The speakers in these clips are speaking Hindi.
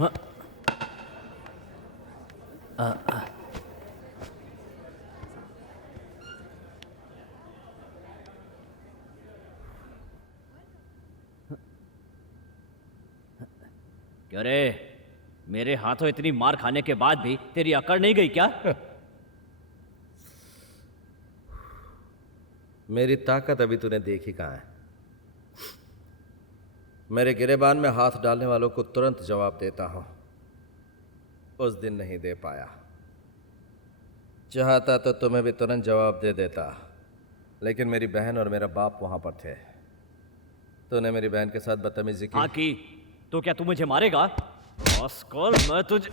क्यों रे, मेरे हाथों इतनी मार खाने के बाद भी तेरी अकड़ नहीं गई क्या? मेरी ताकत अभी तूने देखी कहाँ है। मेरे गिरेबान में हाथ डालने वालों को तुरंत जवाब देता हूं। उस दिन नहीं दे पाया। चाहता तो तुम्हें भी तुरंत जवाब दे देता, लेकिन मेरी बहन और मेरा बाप वहां पर थे। तूने मेरी बहन के साथ बदतमीजी की। हाँ की। तो क्या तू मुझे मारेगा? ऑस्कर, मैं तुझे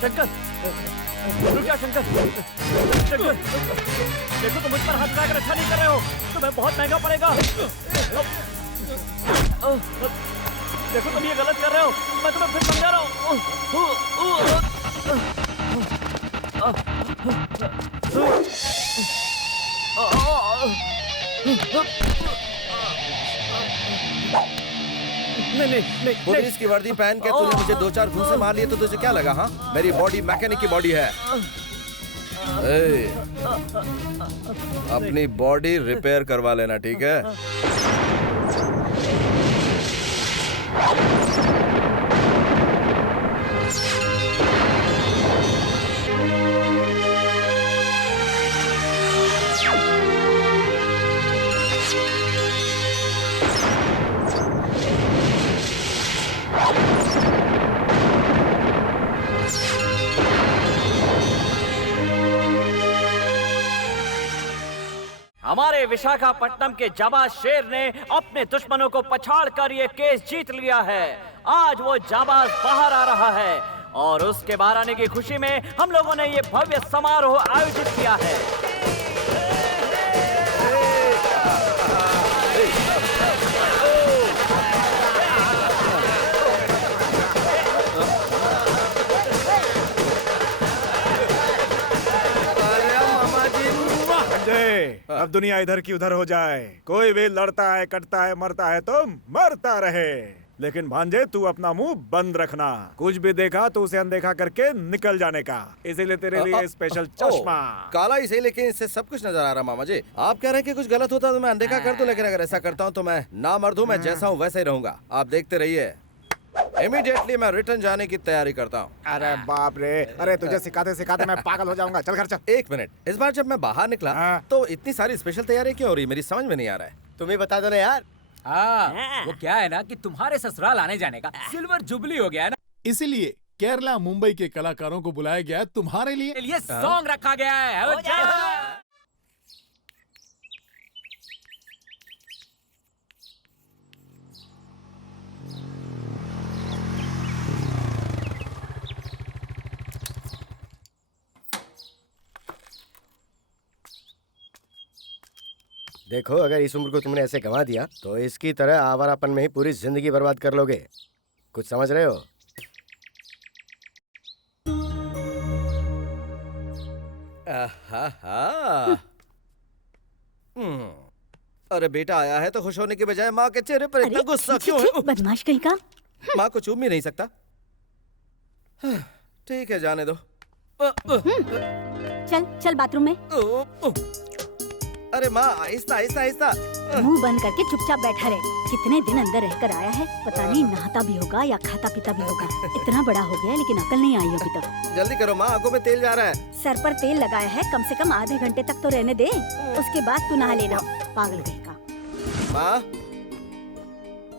शंकर, रुक जा शंकर। शंकर, देखो तुम मुझ पर हाथ उठाकर अच्छा नहीं कर रहे हो, तुम्हें बहुत महंगा पड़ेगा। देखो तुम ये गलत कर रहे हो, मैं तुम्हें फिर समझा रहा हूँ। नहीं, पुलिस की वर्दी पहन के तूने मुझे 2-4 घूंसे मार लिए तो तुझे क्या लगा? हाँ, मेरी बॉडी मैकेनिक की बॉडी है। अपनी बॉडी रिपेयर करवा लेना, ठीक है? हमारे विशाखापट्टनम के जाबाज शेर ने अपने दुश्मनों को पछाड़ कर ये केस जीत लिया है। आज वो जाबाज बाहर आ रहा है और उसके बाहर आने की खुशी में हम लोगों ने ये भव्य समारोह आयोजित किया है। अब दुनिया इधर की उधर हो जाए, कोई भी लड़ता है, कटता है, मरता है तो मरता रहे, लेकिन भांजे तू अपना मुंह बंद रखना। कुछ भी देखा तो उसे अनदेखा करके निकल जाने का। इसीलिए तेरे लिए स्पेशल चश्मा। काला ही सही, लेकिन इससे सब कुछ नजर आ रहा। मामा जी, आप कह रहे हैं कि कुछ गलत होता तो मैं अनदेखा कर दूं, लेकिन अगर ऐसा करता हूं तो मैं ना मर्द हूं, मैं जैसा हूं वैसा ही रहूंगा। आप देखते रहिए। इमीडिएटली मैं रिटर्न जाने की तैयारी करता हूँ। अरे बाप रे, अरे तुझे सिखाते सिखाते मैं पागल हो जाऊंगा। चल घर चल। एक मिनट, इस बार जब मैं बाहर निकला तो इतनी सारी स्पेशल तैयारी क्यों हो रही, मेरी समझ में नहीं आ रहा है। तुम्हें बता दो ना यार। हाँ, वो क्या है ना कि तुम्हारे ससुराल आने जाने का सिल्वर जुबली हो गया है ना, इसीलिए केरला मुंबई के कलाकारों को बुलाया गया तुम्हारे लिए सॉन्ग रखा गया है। देखो, अगर इस उम्र को तुमने ऐसे गंवा दिया तो इसकी तरह आवारापन में ही पूरी जिंदगी बर्बाद कर लोगे। कुछ समझ रहे हो? अरे बेटा आया है तो खुश होने के बजाय माँ के चेहरे पर इतना गुस्सा क्यों है? बदमाश कहीं का। माँ को चूम भी नहीं सकता। ठीक है, जाने दो। चल चल बाथरूम में। अरे माँ, आहिस्ता आहिस्ता आहिस्ता। मुंह बंद करके चुपचाप बैठा रहे। कितने दिन अंदर रहकर आया है, पता नहीं नहाता भी होगा या खाता पीता भी होगा। इतना बड़ा हो गया लेकिन अकल नहीं आई अभी तक। जल्दी करो माँ, आंखों में तेल जा रहा है। सर पर तेल लगाया है, कम से कम आधे घंटे तक तो रहने दे, उसके बाद तू नहा लेना। पागल कहीं का। माँ,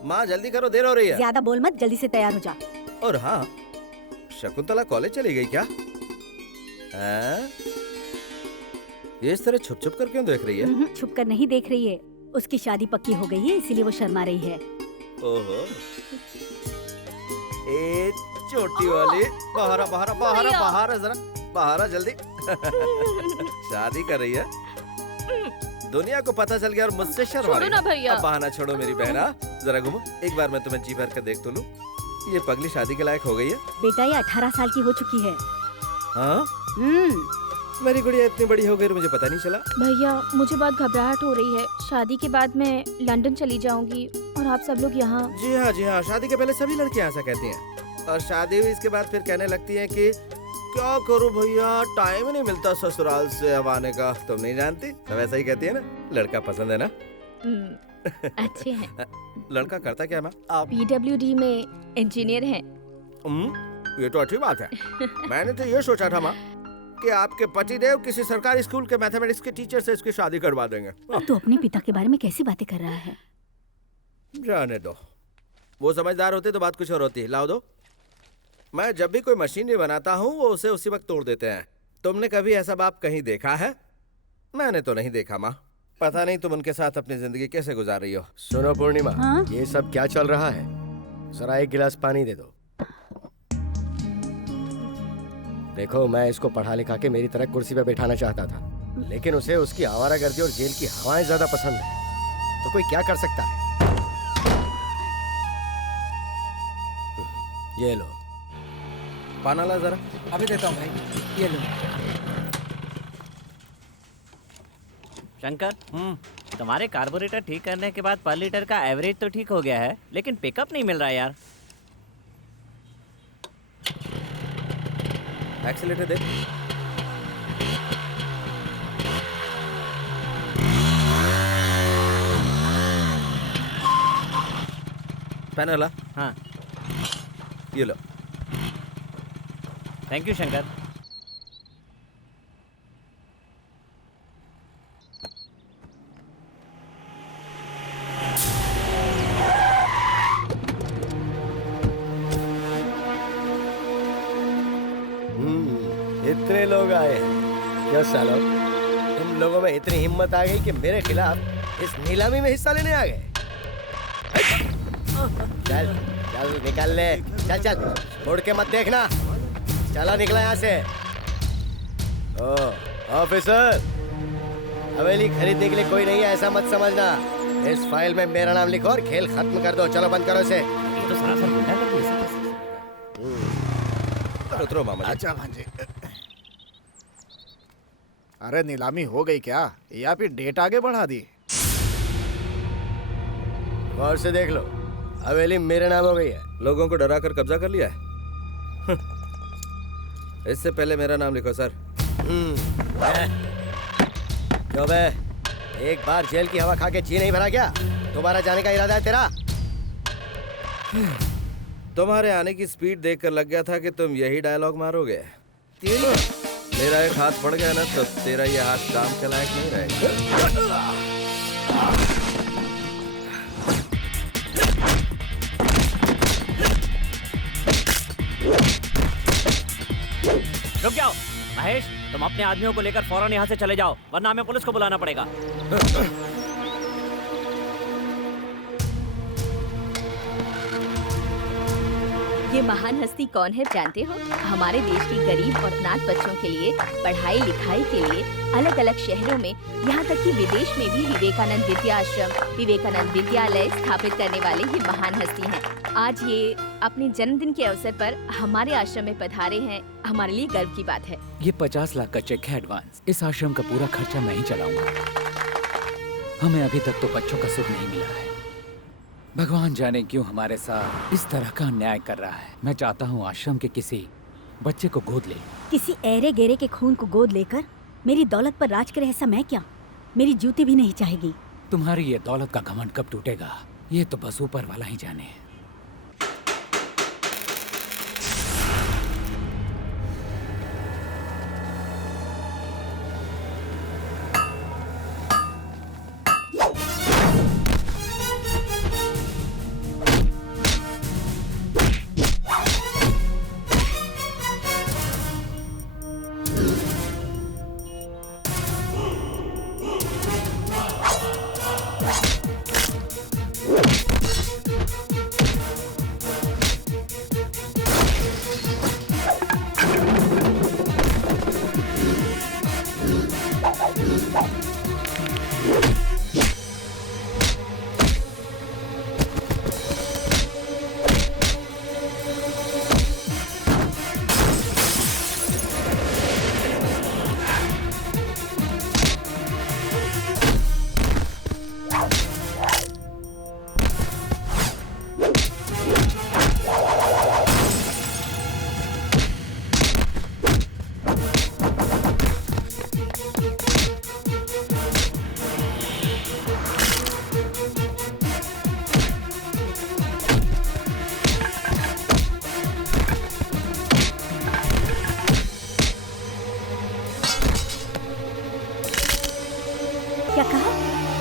माँ जल्दी करो, देर हो रही है। ज्यादा बोल मत, जल्दी से तैयार हो जा। और हाँ, शकुंतला कॉलेज चली गई क्या? हैं? ये इस तरह छुप छुप कर क्यों देख रही है? छुप कर नहीं देख रही है, उसकी शादी पक्की हो गई है इसीलिए वो शर्मा रही है। ओहो, ए छोटी वाली, बाहर बाहर बाहर बाहर जरा, बाहर जल्दी। शादी कर रही है, दुनिया को पता चल गया और मुझसे शर्मा रही है। अब बहाना छोड़ो मेरी बहना, जरा घूमो, एक बार मैं तुम्हें जी भर कर देख तो लूं। ये पगली शादी के लायक हो गई है। बेटा ये 18 साल की हो चुकी है। हाँ? मेरी गुड़िया इतनी बड़ी हो गई और मुझे पता नहीं चला। भैया मुझे बहुत घबराहट हो रही है। शादी के बाद मैं लंदन चली जाऊंगी और आप सब लोग यहाँ। जी हाँ जी हाँ, शादी के पहले सभी लड़कियाँ ऐसा कहती हैं और शादी हुई इसके बाद फिर कहने लगती हैं कि क्या करूं भैया, टाइम ही नहीं मिलता ससुराल से अब आने का। तुम नहीं जानती, सब ऐसा ही कहती है ना। लड़का पसंद है ना? अच्छे हैं। लड़का करता क्या है? आप PWD में इंजीनियर हैं। ये तो अच्छी बात है। मैंने तो ये सोचा था माँ कि आपके पतिदेव किसी सरकारी स्कूल के मैथमेटिक्स के टीचर से इसकी शादी करवा देंगे। तू अपने पिता के बारे में कैसी बातें कर रहा है? जाने दो, वो समझदार होते तो बात कुछ और होती। लाओ दो। मैं जब भी कोई मशीनरी बनाता हूँ वो उसे उसी वक्त तोड़ देते हैं। तुमने कभी ऐसा बाप कहीं देखा है? मैंने तो नहीं देखा माँ। पता नहीं तुम उनके साथ अपनी जिंदगी कैसे गुजार रही हो। सुनो पूर्णिमा, हाँ? ये सब क्या चल रहा है? जरा एक गिलास पानी दे दो। देखो, मैं इसको पढ़ा लिखा के मेरी तरह कुर्सी पे बैठाना चाहता था, लेकिन उसे उसकी आवारागर्दी और जेल की हवाएं ज्यादा पसंद है। तो कोई क्या कर सकता है? ये लो पाना ला जरा। अभी देता हूँ भाई, ये लो। शंकर, तुम्हारे कार्बोरेटर ठीक करने के बाद पर लीटर का एवरेज तो ठीक हो गया है, लेकिन पिकअप नहीं मिल रहा यार। एक्सीलेटर दे। पैनल ला। हाँ, ये लो। Thank you Shankar. इतने लोग आए हैं। क्यों सालो, तुम लोगों में इतनी हिम्मत आ गई कि मेरे खिलाफ इस नीलामी में हिस्सा लेने आ गए? चल चल निकल ले, चल चल, मुड़ के मत देखना। चला निकला यहाँ से। ओ ऑफिसर, हवेली खरीदने के लिए कोई नहीं है ऐसा मत समझना। इस फाइल में मेरा नाम लिखो और खेल खत्म कर दो। चलो बंद करो इसे। ये तो सरासर गुंडा कर दिया। उतरो मामा जी। अच्छा भांजे, अरे नीलामी हो गई क्या या फिर डेट आगे बढ़ा दी? गौर से देख लो, हवेली मेरे नाम हो गई है। लोगों को डरा कर कब्जा कर लिया है। इससे पहले मेरा नाम लिखो सर। क्यों बे, एक बार जेल की हवा खा के जी नहीं भरा क्या? दोबारा जाने का इरादा है तेरा? तुम्हारे आने की स्पीड देखकर लग गया था कि तुम यही डायलॉग मारोगे। मेरा एक हाथ पड़ गया ना तो तेरा ये हाथ काम के लायक नहीं रहेगा। रुक जाओ महेश, तुम अपने आदमियों को लेकर फौरन यहाँ से चले जाओ, वरना हमें पुलिस को बुलाना पड़ेगा। ये महान हस्ती कौन है जानते हो? हमारे देश के गरीब और अनाथ बच्चों के लिए पढ़ाई लिखाई के लिए अलग अलग शहरों में, यहाँ तक कि विदेश में भी विवेकानंद विद्या आश्रम, विवेकानंद विद्यालय स्थापित करने वाले ये महान हस्ती हैं। आज ये अपने जन्मदिन के अवसर पर हमारे आश्रम में पधारे हैं, हमारे लिए गर्व की बात है। ये 50 लाख का चेक है एडवांस। इस आश्रम का पूरा खर्चा मैं ही चलाऊंगा। हमें अभी तक तो बच्चों का सुख नहीं मिला है। भगवान जाने क्यों हमारे साथ इस तरह का अन्याय कर रहा है। मैं चाहता हूँ आश्रम के किसी बच्चे को गोद ले। किसी ऐरे गेरे के खून को गोद लेकर मेरी दौलत पर राज करे ऐसा मैं क्या? मेरी जूती भी नहीं चाहेगी। तुम्हारी ये दौलत का घमंड कब टूटेगा, ये तो बस ऊपर वाला ही जाने।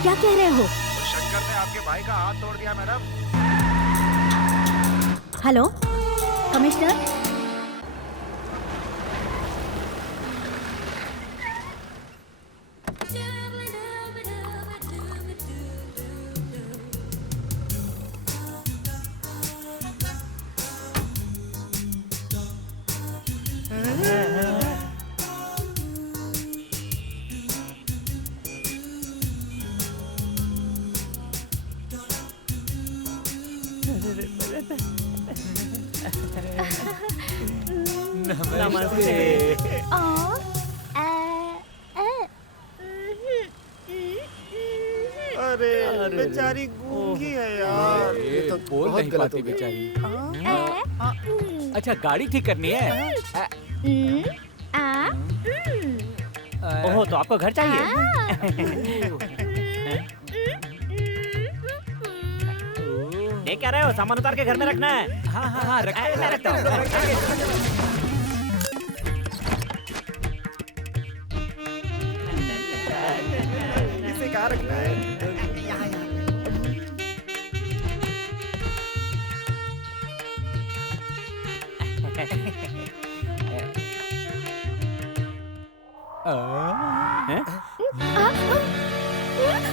क्या कह रहे हो? शंकर ने आपके भाई का हाथ तोड़ दिया मैडम। हेलो कमिश्नर, अरे बेचारी गूंगी है यार। ये तो बोल नहीं पाती बेचारी। अच्छा गाड़ी ठीक करनी है। ओह, तो आपको घर चाहिए? ये क्या रहे हो? सामान उतार के घर में रखना है। हाँ हाँ हाँ रखते हैं, मैं रखता हूँ। इसे कहाँ रखना है?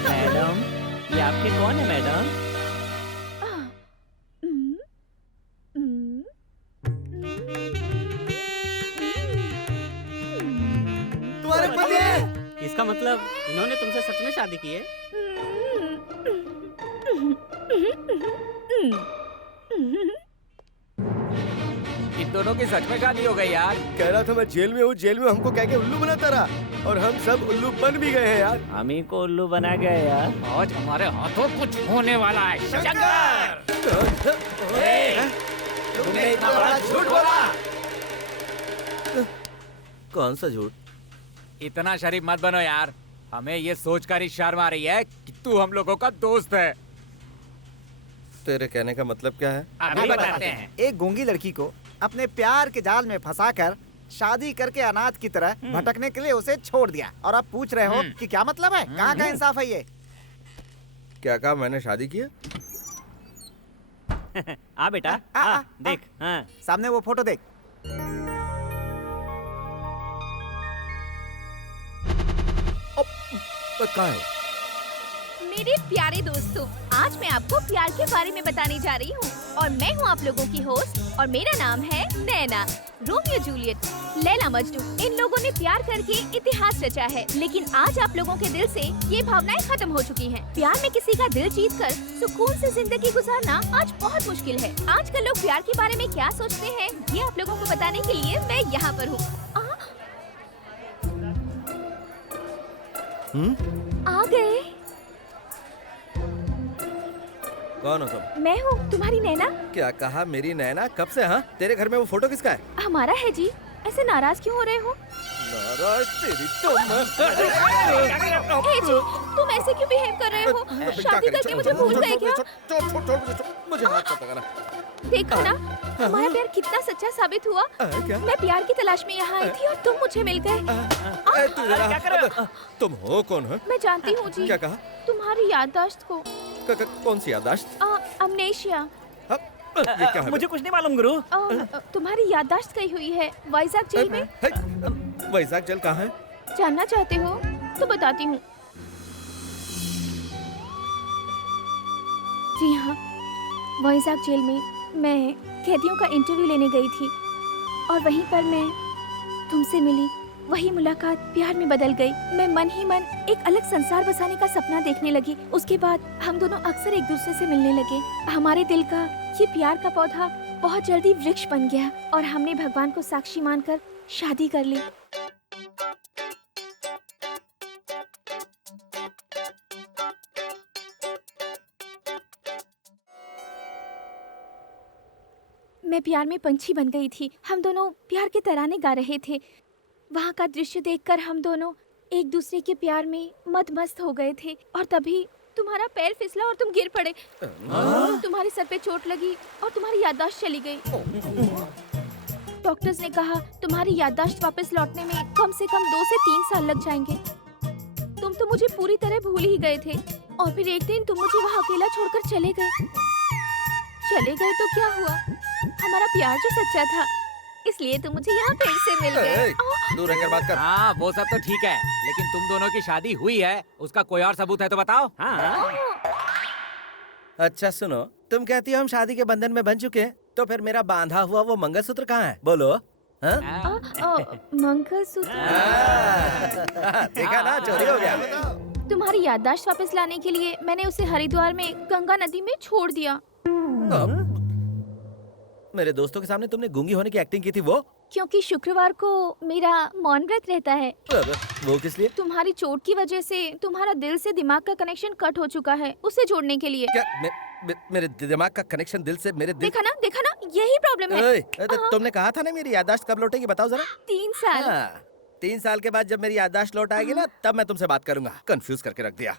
मैडम, ये आपके कौन है मैडम? तुम्हारे पति हैं? इसका मतलब इन्होंने तुमसे सच में शादी की है? इन दोनों की सच में शादी हो गई यार। कह रहा था मैं जेल में हूँ, जेल में हमको कह के उल्लू बनाता रहा और हम सब उल्लू बन भी गए हैं यार। हम ही को उल्लू बना गए यार। आज हमारे हाथों कुछ होने वाला है। शंकर! तुमने इतना बड़ा झूठ बोला। कौन सा झूठ? इतना शरीफ मत बनो यार। हमें ये सोचकर ही शर्म आ रही है कि तू हम लोगों का दोस्त है। तेरे कहने का मतलब क्या है? अभी बताते हैं। एक गूंगी लड़की को अपने प्यार के जाल में फंसाकर शादी करके अनाथ की तरह भटकने के लिए उसे छोड़ दिया और अब पूछ रहे हो कि क्या मतलब है? कहाँ का इंसाफ है ये? क्या कहा मैंने शादी किया? आ बेटा, आ, देख। हाँ। सामने वो फोटो देख। कहाँ है? मेरे प्यारे दोस्तों, आज मैं आपको प्यार के बारे में बताने जा रही हूँ और मैं हूँ आप लोगों की होस्ट और मेरा नाम है नैना। रोमियो जूलियट, लैला मजनू, इन लोगों ने प्यार करके इतिहास रचा है, लेकिन आज आप लोगों के दिल से ये भावनाएं खत्म हो चुकी हैं। प्यार में किसी का दिल जीतकर सुकून से जिंदगी गुजारना आज बहुत मुश्किल है। आजकल लोग प्यार के बारे में क्या सोचते हैं, ये आप लोगों को बताने के लिए मैं यहाँ पर हूँ। आ गए। कौन हो तुम? मैं हूँ तुम्हारी नैना। क्या कहा मेरी नैना? कब से? हाँ, तेरे घर में वो फोटो किसका है? हमारा है जी। ऐसे नाराज क्यों हो रहे हो? नाराज तेरी तो मैं। ए जी, तुम ऐसे क्यों बिहेव कर रहे हो? शादी करके मुझे भूल गए क्या? मुझे हाथ मत लगाना। देखो ना, हमारा प्यार कितना सच्चा साबित हुआ। क्या? मैं प्यार की तलाश में यहाँ आई थी और तुम मुझे मिल गए। क्या कर रहे हो? तुम हो कौन है? मैं जानती हूँ जी। क्या कहा? तुम्हारी याददाश्त को। कौन सी याददाश्त? अमनेशिया। ये क्या है? मुझे कुछ नहीं मालूम गुरु। तुम्हारी याददाश्त गई हुई है वाइजाग जेल में। वाइजाग जेल कहाँ है? जानना चाहते हो तो बताती हूँ। जी हाँ, वाइजाग जेल में मैं कैदियों का इंटरव्यू लेने गई थी और वहीं पर मैं तुमसे मिली। वही मुलाकात प्यार में बदल गई। मैं मन ही मन एक अलग संसार बसाने का सपना देखने लगी। उसके बाद हम दोनों अक्सर एक दूसरे से मिलने लगे। हमारे दिल का ये प्यार का पौधा बहुत जल्दी वृक्ष बन गया और हमने भगवान को साक्षी मानकर शादी कर ली। मैं प्यार में पंछी बन गई थी। हम दोनों प्यार के तराने गा रहे थे। वहाँ का दृश्य देखकर हम दोनों एक दूसरे के प्यार में मदमस्त हो गए थे और तभी तुम्हारा पैर फिसला और तुम गिर पड़े। तुम्हारे सर पे चोट लगी और तुम्हारी याददाश्त चली गई। डॉक्टर्स ने कहा तुम्हारी याददाश्त वापस लौटने में कम से कम 2 से 3 साल लग जाएंगे। तुम तो मुझे पूरी तरह भूल ही गए थे और फिर एक दिन तुम मुझे वहाँ अकेला छोड़कर चले गए। चले गए तो क्या हुआ, हमारा प्यार जो सच्चा था इसलिए तुम मुझे यहाँ फिर से मिल गए। दूर रहकर बात कर। हाँ वो सब तो ठीक है, लेकिन तुम दोनों की शादी हुई है, उसका कोई और सबूत है तो बताओ। हाँ अच्छा सुनो, तुम कहती हो हम शादी के बंधन में बन चुके हैं, तो फिर मेरा बांधा हुआ वो मंगलसूत्र कहाँ है? बोलो। हाँ? मंगलसूत्र देखा ना, चोरी हो गया। तुम्हारी याददाश्त वापस लाने के लिए मैंने उसे हरिद्वार में गंगा नदी में छोड़ दिया। मेरे दोस्तों के सामने तुमने गूंगी होने की एक्टिंग की थी वो? क्योंकि शुक्रवार को मेरा मौन व्रत रहता है। वो किस लिए? तुम्हारी चोट की वजह से तुम्हारा दिल से दिमाग का कनेक्शन कट हो चुका है, उसे जोड़ने के लिए। क्या मेरे दिमाग का कनेक्शन दिल से मेरे दिल... देखा ना यही प्रॉब्लम है। तुमने कहा था ना मेरी याददाश्त कब लौटेगी, बताओ जरा। 3 साल। 3 साल के बाद जब मेरी याददाश्त लौट आएगी ना, तब मैं तुमसे बात करूंगा। कंफ्यूज करके रख दिया।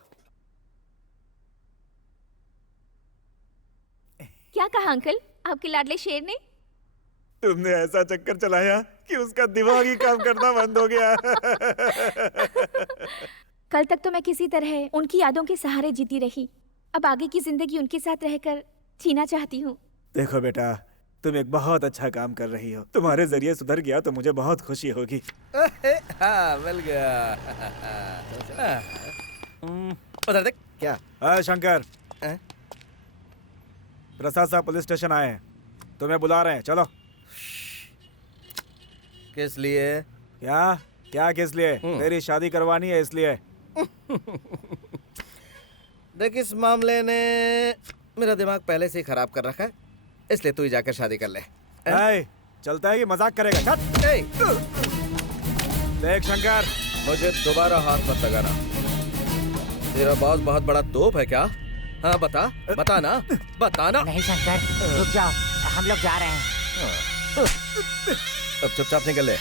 क्या कहा अंकल आपके लाडले शेर ने? तुमने ऐसा चक्कर चलाया कि उसका दिमाग ही काम करना बंद हो गया। कल तक तो मैं किसी तरह उनकी यादों के सहारे जीती रही, अब आगे की जिंदगी उनके साथ रहकर जीना चाहती हूँ। देखो बेटा, तुम एक बहुत अच्छा काम कर रही हो, तुम्हारे जरिए सुधर गया तो मुझे बहुत खुशी होगी। हाँ, मिल गया। उधर देख। क्या? शंकर, प्रसाद साहब पुलिस स्टेशन आए हैं, तुम्हें बुला रहे हैं, चलो। किस लिए? क्या किस लिए? तेरी शादी करवानी है इसलिए। देख, इस मामले ने मेरा दिमाग पहले से ही खराब कर रखा है, इसलिए तू ही जाकर शादी कर ले। चलता है कि मजाक करेगा? देख शंकर, मुझे दोबारा हाथ मत लगाना। तेरा बॉस बहुत बड़ा तोप है क्या? हाँ बता ना। नहीं शंकर, रुक जाओ, हम लोग जा रहे हैं। अब चुपचाप निकल ले।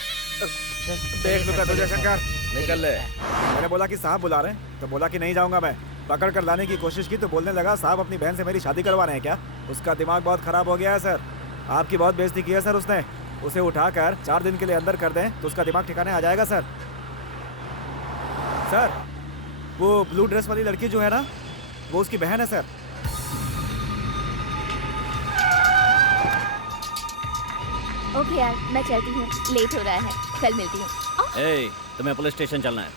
देख लूंगा तुझे शंकर, निकल ले। मैंने बोला कि साहब बुला रहे हैं तो बोला कि नहीं जाऊंगा मैं। पकड़ कर लाने की कोशिश की तो बोलने लगा साहब अपनी बहन से मेरी शादी करवा रहे हैं क्या? उसका दिमाग बहुत खराब हो गया है सर, आपकी बहुत बेइज्जती की है सर उसने। उसे उठाकर 4 दिन के लिए अंदर कर दें तो उसका दिमाग ठिकाने आ जाएगा सर। सर, वो ब्लू ड्रेस वाली लड़की जो है ना, वो उसकी बहन है सर। ओके यार, मैं चलती हूँ, लेट हो रहा है, कल मिलती हूँ। तुम्हें पुलिस स्टेशन चलना है।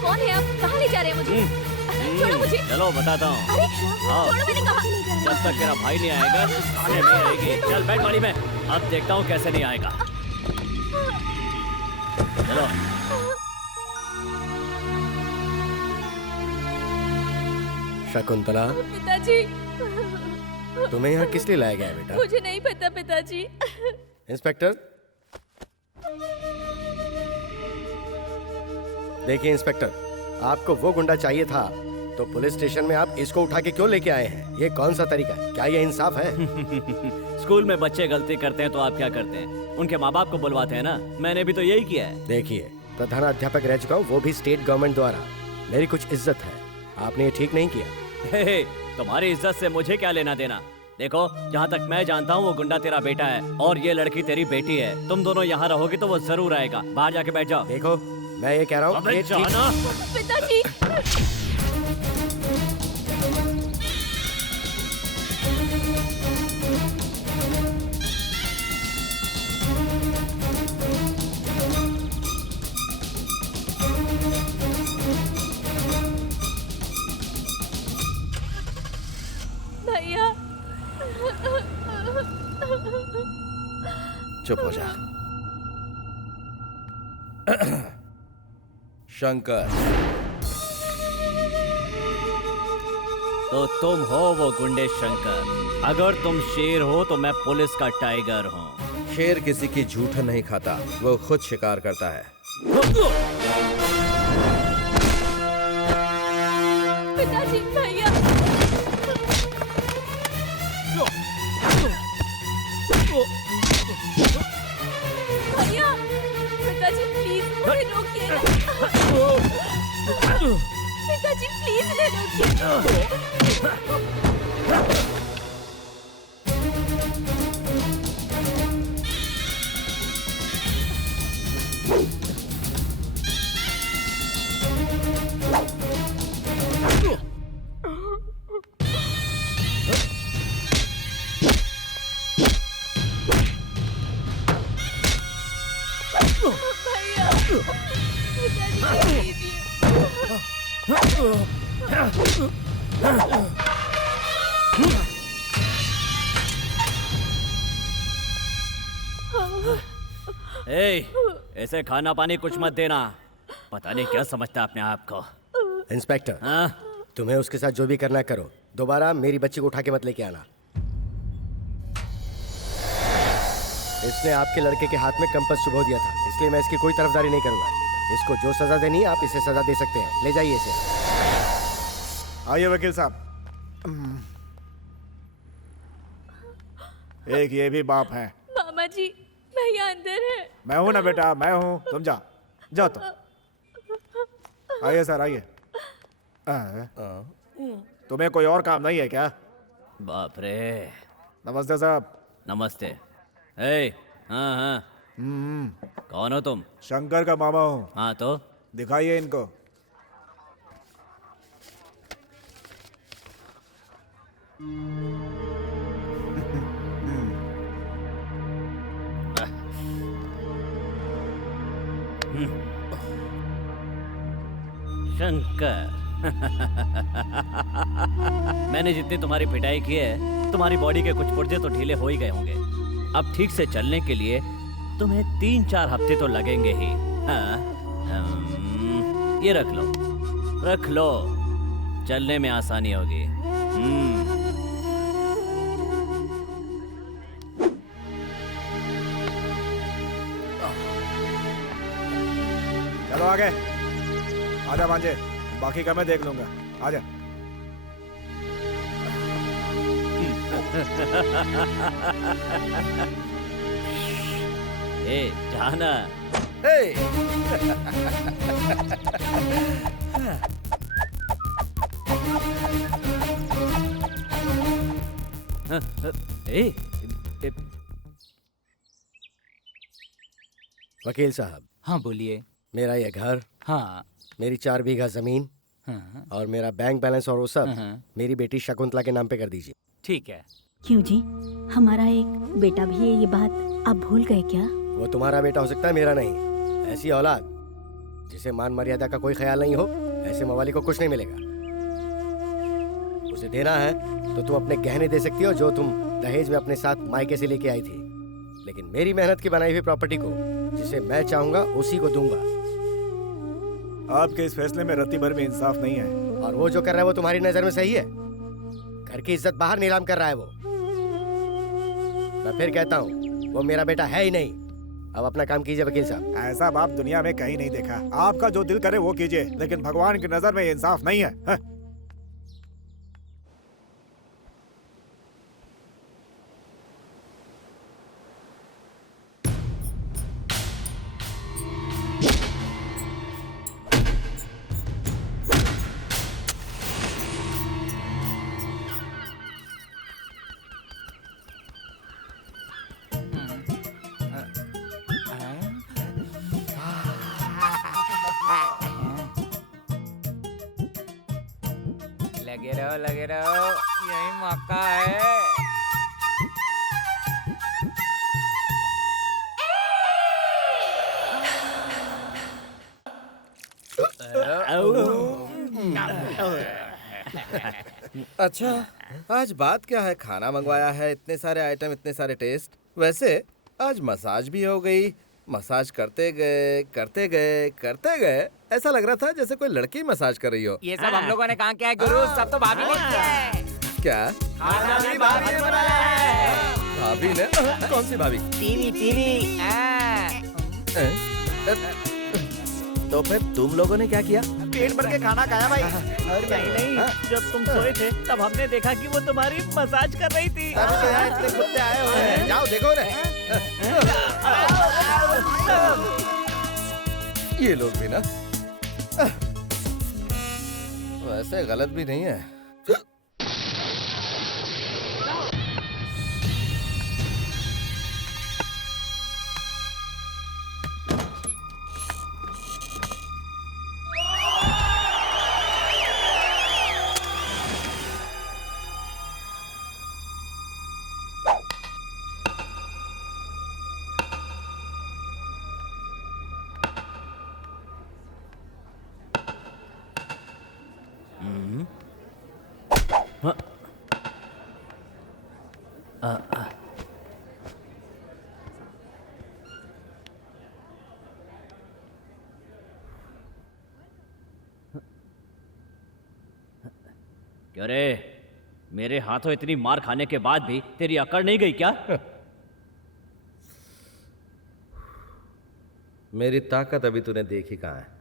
कौन है आप? कहाँ ले जा रहे हैं मुझे? छोड़ो मुझे। चलो बताता हूँ। अरे छोड़ो, मैंने कहा। जब तक तेरा भाई नहीं आएगा थाने में रहेगी। चल बैठ गाड़ी में, अब देखता हूँ कैसे नहीं आएगा। चलो। शकुंतला, पिताजी, तुम्हें यहाँ किस लिए लाया गया है बेटा? मुझे नहीं पता पिताजी। इंस्पेक्टर, देखिए इंस्पेक्टर, आपको वो गुंडा चाहिए था तो पुलिस स्टेशन में आप इसको उठा के क्यों लेके आए हैं? ये कौन सा तरीका है? क्या ये इंसाफ है? स्कूल में बच्चे गलती करते हैं तो आप क्या करते हैं? उनके माँ बाप को बुलवाते हैं ना। मैंने भी तो यही किया है। देखिए, प्रधानाध्यापक रह चुका हूँ, वो भी स्टेट गवर्नमेंट द्वारा। मेरी कुछ इज्जत है, आपने ये ठीक नहीं किया। तुम्हारी इज्जत से मुझे क्या लेना देना? देखो, जहाँ तक मैं जानता हूँ वो गुंडा तेरा बेटा है और ये लड़की तेरी बेटी है। तुम दोनों यहाँ रहोगे तो वो जरूर आएगा। बाहर जाके बैठ जाओ। देखो, मैं ये कह रहा हूँ पिताजी। भैया, चुप हो जा। शंकर, तो तुम हो वो गुंडे शंकर। अगर तुम शेर हो तो मैं पुलिस का टाइगर हूँ। शेर किसी की झूठ नहीं खाता, वो खुद शिकार करता है। पिताजी, भैया। भैया, पिताजी प्लीज मुझे रोकिए। पिताजी प्लीज इन्हें रोकिए। ए, ऐसे खाना पानी कुछ मत देना। पता नहीं क्या समझता है अपने आप को। इंस्पेक्टर, हाँ? तुम्हें उसके साथ जो भी करना है करो, दोबारा मेरी बच्ची को उठा के मत लेके आना। इसने आपके लड़के के हाथ में कंपास चुभो दिया था, इसलिए मैं इसकी कोई तरफदारी नहीं करूंगा। इसको जो सजा देनी है आप इसे सजा दे सकते हैं। ले जाइए इसे। आइए वकील साहब। एक ये भी बाप है। मामा जी, भैया अंदर है। मैं हूं ना बेटा, मैं हूं। तुम जाओ तुम। आइए सर, आइए। तुम्हें कोई और काम नहीं है क्या? बाप रे। नमस्ते साहब। नमस्ते। ए, हाँ हाँ, कौन हो तुम? शंकर का मामा हूँ। हाँ तो दिखाइए इनको। शंकर। मैंने जितनी तुम्हारी पिटाई की है, तुम्हारी बॉडी के कुछ पुर्जे तो ढीले हो ही गए होंगे। अब ठीक से चलने के लिए तुम्हें 3-4 हफ्ते तो लगेंगे ही। हाँ, ये रख लो, रख लो, चलने में आसानी होगी। चलो आगे। आजा भांजे, बाकी का मैं देख लूंगा। आजा। ए, जाना। वकील साहब। हाँ बोलिए। मेरा ये घर, हाँ, मेरी 4 बीघा जमीन, हाँ, और मेरा बैंक बैलेंस और वो सब हाँ। मेरी बेटी शकुंतला के नाम पे कर दीजिए। ठीक है। क्यों जी, हमारा एक बेटा भी है, ये बात आप भूल गए क्या? वो तुम्हारा बेटा हो सकता है, मेरा नहीं। ऐसी औलाद जिसे मान मर्यादा का कोई ख्याल नहीं हो, ऐसे मवाली को कुछ नहीं मिलेगा। उसे देना है तो तुम अपने गहने दे सकती हो, जो तुम दहेज में अपने साथ मायके से लेके आई थी, लेकिन मेरी मेहनत की बनाई हुई प्रॉपर्टी को जिसे मैं चाहूंगा उसी को दूंगा। आपके इस फैसले में रत्ती भर भी इंसाफ नहीं है। और वो जो कर रहा है वो तुम्हारी नजर में सही है? घर की इज्जत बाहर नीलाम कर रहा है वो। मैं फिर कहता हूँ, वो मेरा बेटा है ही नहीं। अब अपना काम कीजिए वकील साहब। ऐसा बाप दुनिया में कहीं नहीं देखा। आपका जो दिल करे वो कीजिए, लेकिन भगवान की नजर में ये इंसाफ नहीं है। हाँ? लगे रहो, यही मौका है। अच्छा, आज बात क्या है? खाना मंगवाया है, इतने सारे आइटम, इतने सारे टेस्ट। वैसे आज मसाज भी हो गई। मसाज करते गए करते गए करते गए, ऐसा लग रहा था जैसे कोई लड़की मसाज कर रही हो। ये सब हम लोगों ने कहा क्या है गुरु, सब तो भाभी ने किया है। क्या? खाना भी भाभी ने बनाया है। भाभी ने? कौन सी भाभी? टीवी। तो फिर तुम लोगों ने क्या किया? पेट भर के खाना खाया भाई। और नहीं, जब तुम सोए थे तब हमने देखा कि वो तुम्हारी मसाज कर रही थी। तभी तो यहाँ इतने कुत्ते आए हुए हैं। जाओ देखो ना। ये लोग भी ना, वैसे गलत भी नहीं है। क्यों रे, मेरे हाथों इतनी मार खाने के बाद भी तेरी अकड़ नहीं गई क्या? मेरी ताकत अभी तूने देखी कहाँ है।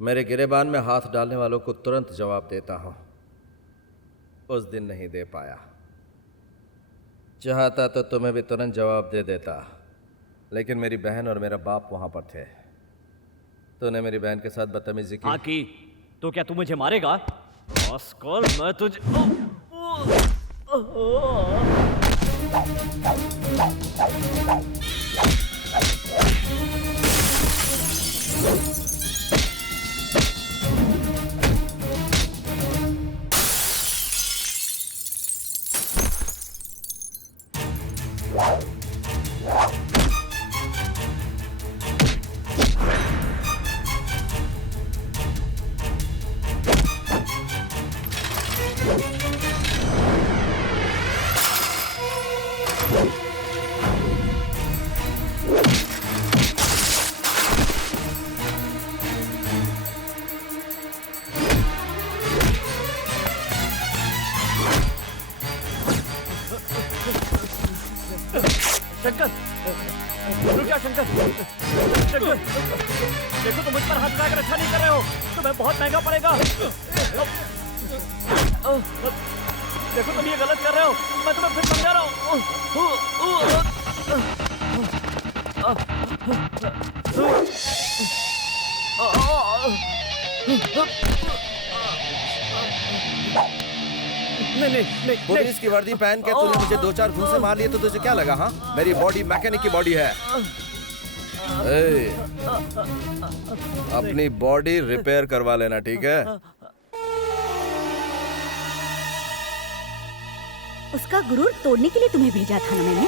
मेरे गिरेबान में हाथ डालने वालों को तुरंत जवाब देता हूं। उस दिन नहीं दे पाया। चाहता तो तुम्हें भी तुरंत जवाब दे देता, लेकिन मेरी बहन और मेरा बाप वहां पर थे। तूने मेरी बहन के साथ बदतमीजी की। हाँ की। तो क्या तू मुझे मारेगा? रास्कल, मैं तुझे शंकर, रुक जा शंकर। शंकर, देखो तुम मुझ पर हाथ उठाकर अच्छा नहीं कर रहे हो, तुम्हें बहुत महंगा पड़ेगा। देखो तुम ये गलत कर रहे हो, मैं तुम्हें फिर समझा रहा नहीं। पुलिस की वर्दी पहन के तूने मुझे 2-4 घूंसे मार लिए तो तुझे क्या लगा? हाँ, मेरी बॉडी मैकेनिक की बॉडी है। अपनी बॉडी रिपेयर करवा लेना, ठीक है? उसका गुरूर तोड़ने के लिए तुम्हें भेजा था ना मैंने।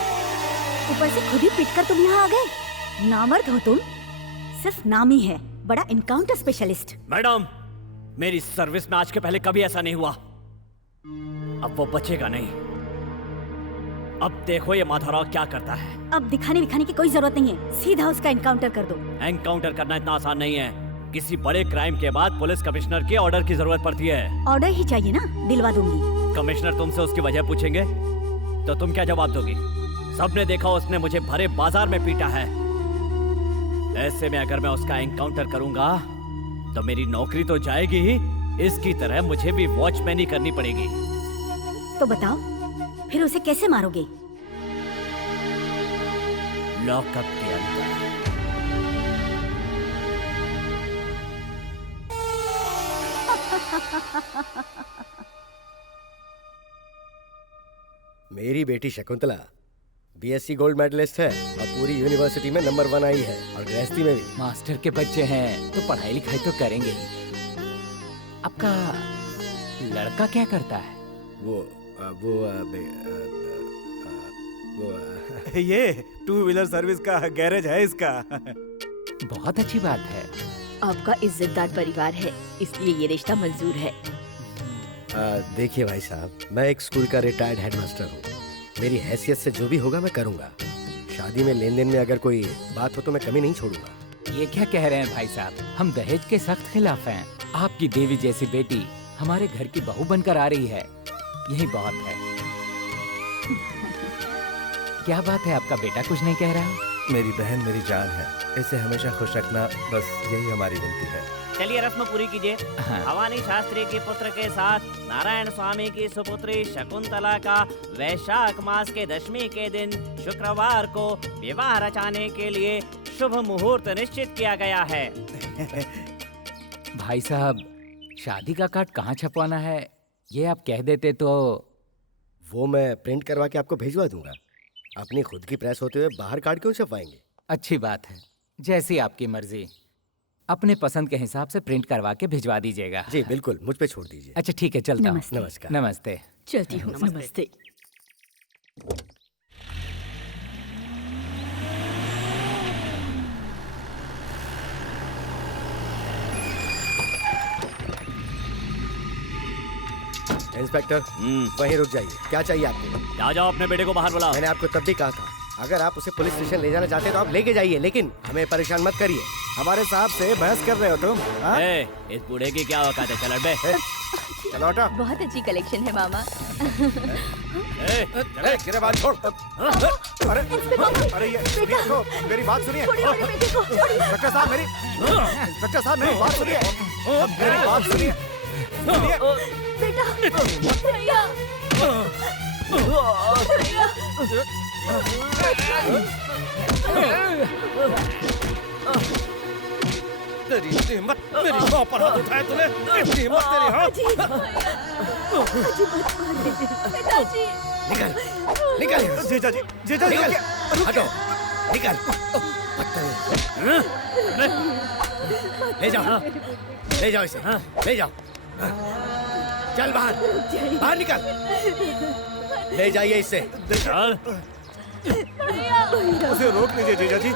ऊपर से खुद ही पीटकर तुम यहाँ आ गए। नामर्द हो तुम, सिर्फ नाम ही है बड़ा इनकाउंटर स्पेशलिस्ट। मैडम, मेरी सर्विस में आज के पहले कभी ऐसा नहीं हुआ। अब वो बचेगा नहीं। अब देखो ये माधवराव क्या करता है। अब दिखाने विखाने की कोई जरूरत नहीं है, सीधा उसका एनकाउंटर कर दो। एनकाउंटर करना इतना आसान नहीं है। किसी बड़े क्राइम के बाद पुलिस कमिश्नर के ऑर्डर की जरूरत पड़ती है। ऑर्डर ही चाहिए ना, दिलवा दूंगी। कमिश्नर तुमसे उसकी वजह पूछेंगे तो तुम क्या जवाब दोगी? सबने देखा उसने मुझे भरे बाजार में पीटा है। ऐसे में अगर मैं उसका एनकाउंटर करूंगा तो मेरी नौकरी तो जाएगी ही, इसकी तरह मुझे भी वॉचमैनी करनी पड़ेगी। तो बताओ फिर उसे कैसे मारोगे? लॉकअप के अंदर। मेरी बेटी शकुंतला बीएससी गोल्ड मेडलिस्ट है और पूरी यूनिवर्सिटी में नंबर 1 आई है, और गृहस्थी में भी। मास्टर के बच्चे हैं तो पढ़ाई लिखाई तो करेंगे ही। आपका लड़का क्या करता है? ये 2 व्हीलर सर्विस का गैरेज है इसका। बहुत अच्छी बात है। आपका इज्जतदार परिवार है, इसलिए ये रिश्ता मंजूर है। देखिए भाई साहब, मैं एक स्कूल का रिटायर्ड हेडमास्टर हूँ। मेरी हैसियत से जो भी होगा मैं करूँगा। शादी में लेन देन में अगर कोई बात हो तो मैं कमी नहीं छोड़ूंगा। ये क्या कह रहे हैं भाई साहब? हम दहेज के सख्त खिलाफ हैं। आपकी देवी जैसी बेटी हमारे घर की बहू बनकर आ रही है, यही बहुत है। क्या बात है, आपका बेटा कुछ नहीं कह रहा? मेरी बहन मेरी जान है, इसे हमेशा खुश रखना, बस यही हमारी विनती है। चलिए रस्म पूरी कीजिए। भवानी शास्त्री के पुत्र के साथ नारायण स्वामी की सुपुत्री शकुंतला का वैशाख मास के 10वीं के दिन शुक्रवार को विवाह रचाने के लिए शुभ मुहूर्त निश्चित किया गया है। भाई साहब, शादी का कार्ड कहाँ छपवाना है ये आप कह देते तो। वो मैं प्रिंट करवा के आपको भिजवा दूंगा। अपनी खुद की प्रेस होते हुए बाहर कार्ड क्यों छपवाएंगे? अच्छी बात है, जैसी आपकी मर्जी। अपने पसंद के हिसाब से प्रिंट करवा के भिजवा दीजिएगा। जी बिल्कुल, मुझ पे छोड़ दीजिए। अच्छा ठीक है, चलता हूँ। नमस्कार। नमस्ते। चलती हूँ। नमस्ते। इंस्पेक्टर वहीं रुक जाइए। क्या चाहिए आपको? जा जाओ, अपने बेटे को बाहर बुलाओ। मैंने आपको तब भी कहा था, अगर आप उसे पुलिस स्टेशन ले जाना चाहते हैं तो आप लेके जाइए, लेकिन हमें परेशान मत करिए। हमारे साहब से बहस कर रहे हो तुम? हाँ? इस बूढ़े की क्या औकात है? चल बे। चलो हटो। बहुत अच्छी कलेक्शन है मामा। गिरेबान छोड़। अरे अरे ये देखो, मेरी बात सुनिए। इंस्पेक्टर साहब मेरी बात सुनिए। मेरी बात सुनिए। भैया तेरी हिम्मत, मेरी माँ पर हाथ उठाया तूने? इतनी हिम्मत तेरी? हाँ? निकल निकल। जीजा जी निकल, हटो, निकल। ले जाओ इसे, ले जाओ। चल बाहर, बाहर निकल। ले जाइए इसे। चल। उसे रोक लीजिए जीजा जी।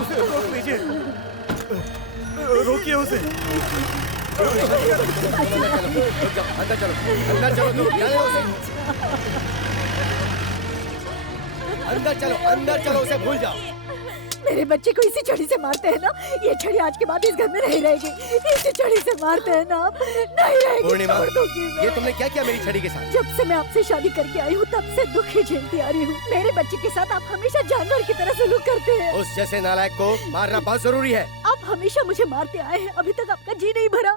उसे रोक लीजिए। रोकिए उसे। अंदर चलो, अंदर चलो तुम। जाने दो उसे। अंदर चलो, उसे भूल जाओ। मेरे बच्चे को इसी छड़ी से मारते हैं ना? ये छड़ी आज के बाद इस घर में नहीं रहेगी। इसी छड़ी से मारते हैं ना? नहीं रहेगी। पूर्णिमा, छोड़ दूंगी मैं। ये तुमने क्या किया मेरी छड़ी के साथ? जब से मैं आपसे शादी करके आई हूँ तब से दुख ही झेलती आ रही हूँ। मेरे बच्चे के साथ आप हमेशा जानवर की तरह सलूक करते हैं। उस जैसे नालायक को मारना बहुत जरूरी है। आप हमेशा मुझे मारते आए हैं, अभी तक आपका जी नहीं भरा।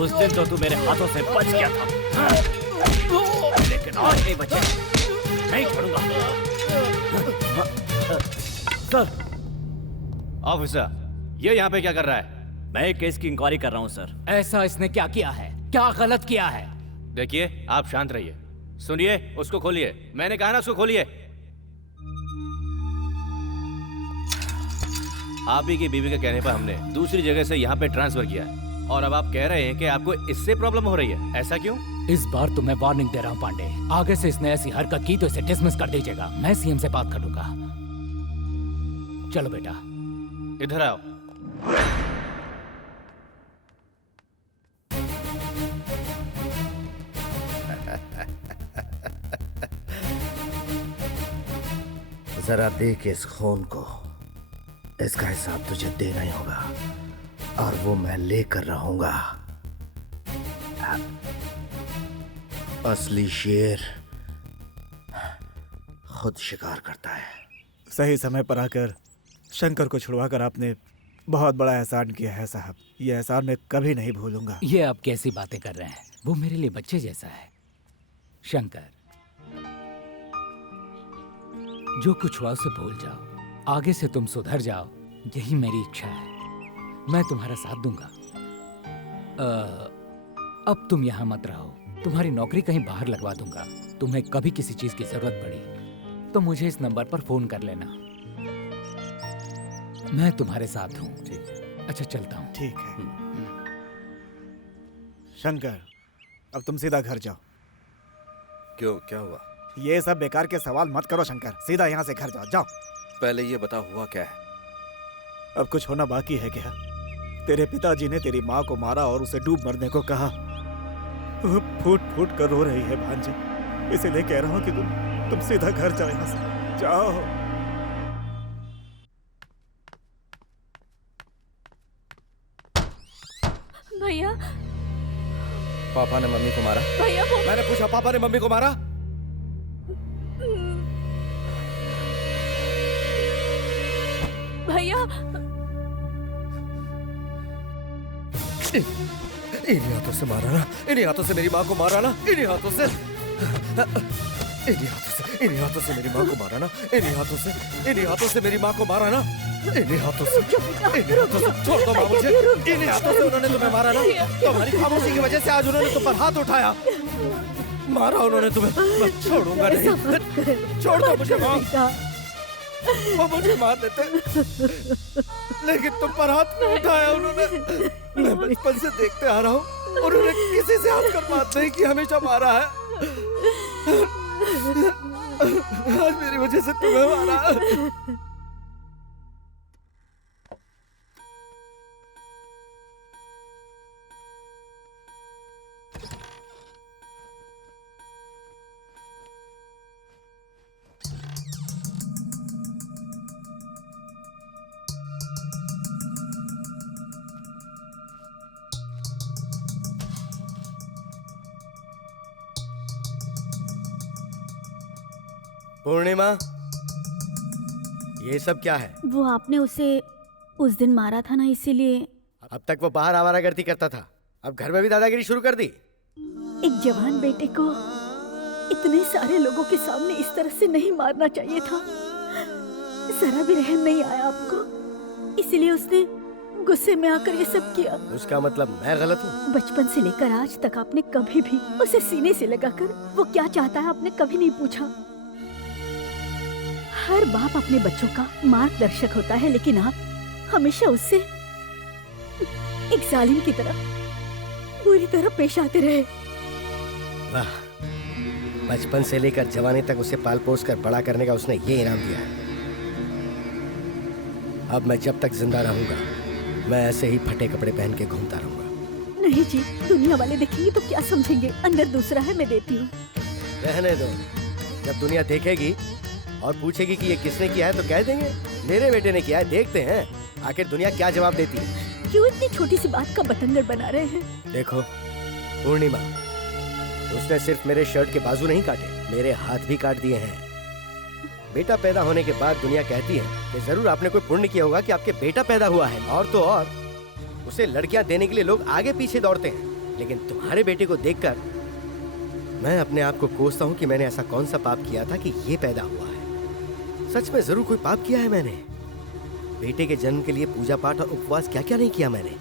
उस दिन तो तू मेरे हाथों से बच गया था, लेकिन आज नहीं बचे। नहीं छोड़ूंगा। सर। ऑफिसर, ये यहाँ पे क्या कर रहा है? मैं केस की इंक्वायरी कर रहा हूँ सर। ऐसा इसने क्या किया है? क्या गलत किया है? देखिए, आप शांत रहिए। सुनिए, उसको खोलिए। मैंने कहा ना उसको खोलिए। आप ही की बीवी के कहने पर हमने दूसरी जगह से यहाँ पे ट्रांसफर किया है, और अब आप कह रहे हैं कि आपको इससे प्रॉब्लम हो रही है। ऐसा क्यों? इस बार तो मैं वार्निंग दे रहा हूँ पांडे, आगे से इसने ऐसी हरकत की तो इसे डिसमिस कर दीजिएगा। मैं सीएम से बात कर लूंगा। चलो बेटा, इधर आओ। जरा देख इस खून को, इसका हिसाब तुझे देना ही होगा, और वो मैं लेकर रहूंगा। असली शेर खुद शिकार करता है। सही समय पर आकर शंकर को छुड़वाकर आपने बहुत बड़ा एहसान किया है साहब। ये एहसान मैं कभी नहीं भूलूंगा। ये आप कैसी बातें कर रहे हैं? वो मेरे लिए बच्चे जैसा है। शंकर, जो कुछ हुआ उसे भूल जाओ। आगे से तुम सुधर जाओ, यही मेरी इच्छा है। मैं तुम्हारा साथ दूंगा। अब तुम यहाँ मत रहो, तुम्हारी नौकरी कहीं बाहर लगवा दूंगा। तुम्हें कभी किसी चीज की जरूरत पड़ी तो मुझे इस नंबर पर फोन कर लेना। मैं तुम्हारे साथ हूँ। ठीक है। अच्छा, चलता हूँ। ठीक है। शंकर, अब तुम सीधा घर जाओ। क्यों, क्या हुआ? ये सब बेकार के सवाल मत करो शंकर, सीधा यहाँ से घर जाओ। जाओ। पहले ये बता, हुआ क्या है? अब कुछ होना बाकी है क्या? तेरे पिताजी ने तेरी माँ को मारा और उसे डूब मरने को कहा। फूट फूट कर रो रही है भांजी, इसीलिए कह रहा हूँ कि तुम सीधा घर जाओ, यहाँ से जाओ। भैया, पापा ने मम्मी को मारा? भैया वो... मैंने पूछा, पापा ने मम्मी को मारा? भैया इन्हीं हाथों से मारा ना, इन्हीं हाथों से मेरी माँ को मारा ना, इन्हीं हाथों से, इन्हीं हाथों से, इन्हीं हाथों से मेरी माँ को मारा ना, इन्हीं हाथों से, इन्हीं हाथों से मेरी माँ को मारा ना, इन्हीं हाथों से, इन्हीं हाथों से, छोड़ दो माँ मुझे, इन्हीं हाथों से उन्होंने तुम्हें मारा ना, तुम्हारी खामोशी की वजह से आज उन्होंने तुम पर हाथ उठाया, मारा उन्होंने तुम्हें, मैं छोड़ूंगा नहीं, छोड़ दो मुझे माँ, वो मुझे मार देते, लेकिन तुम पर हाथ नहीं उठाया उन्होंने, मैं बचपन से देखते आ रहा हूँ, उन्होंने किसी से हंसकर बात नहीं की, हमेशा मारा है, आज मेरी वजह से तुम्हें मारा। पूर्णिमा, ये सब क्या है? वो आपने उसे उस दिन मारा था ना, इसीलिए। अब तक वो बाहर आवारागर्दी करता था, अब घर में भी दादागिरी शुरू कर दी। एक जवान बेटे को इतने सारे लोगों के सामने इस तरह से नहीं मारना चाहिए था। जरा भी रहम नहीं आया आपको, इसीलिए उसने गुस्से में आकर ये सब किया। उसका मतलब मैं गलत हूँ? बचपन से लेकर आज तक आपने कभी भी उसे सीने से लगाकर वो क्या चाहता है आपने कभी नहीं पूछा। हर बाप अपने बच्चों का मार्गदर्शक होता है, लेकिन आप हमेशा उससे एक जालिम की तरह बुरी तरह पेश आते रहे। वाह, बचपन से लेकर जवानी तक उसे पाल पोस कर बड़ा करने का उसने ये इनाम दिया है। अब मैं जब तक जिंदा रहूंगा मैं ऐसे ही फटे कपड़े पहन के घूमता रहूंगा। नहीं जी, दुनिया वाले देखेंगे तो क्या समझेंगे, अंदर दूसरा है, मैं देती हूँ। रहने दो, जब दुनिया देखेगी और पूछेगी कि ये किसने किया है तो कह देंगे मेरे बेटे ने किया है। देखते हैं आखिर दुनिया क्या जवाब देती है। क्यों इतनी छोटी सी बात का बतंगड़ बना रहे हैं? देखो पूर्णिमा, उसने सिर्फ मेरे शर्ट के बाजू नहीं काटे, मेरे हाथ भी काट दिए हैं। बेटा पैदा होने के बाद दुनिया कहती है कि जरूर आपने कोई पुण्य किया होगा कि आपके बेटा पैदा हुआ है, और तो और उसे लड़कियां देने के लिए लोग आगे पीछे दौड़ते हैं। लेकिन तुम्हारे बेटे को देखकर मैं अपने आप को कोसता हूँ कि मैंने ऐसा कौन सा पाप किया था कि ये पैदा हुआ है। सच में जरूर कोई पाप किया है मैंने। बेटे के जन्म के लिए पूजा पाठ और उपवास क्या क्या नहीं किया मैंने,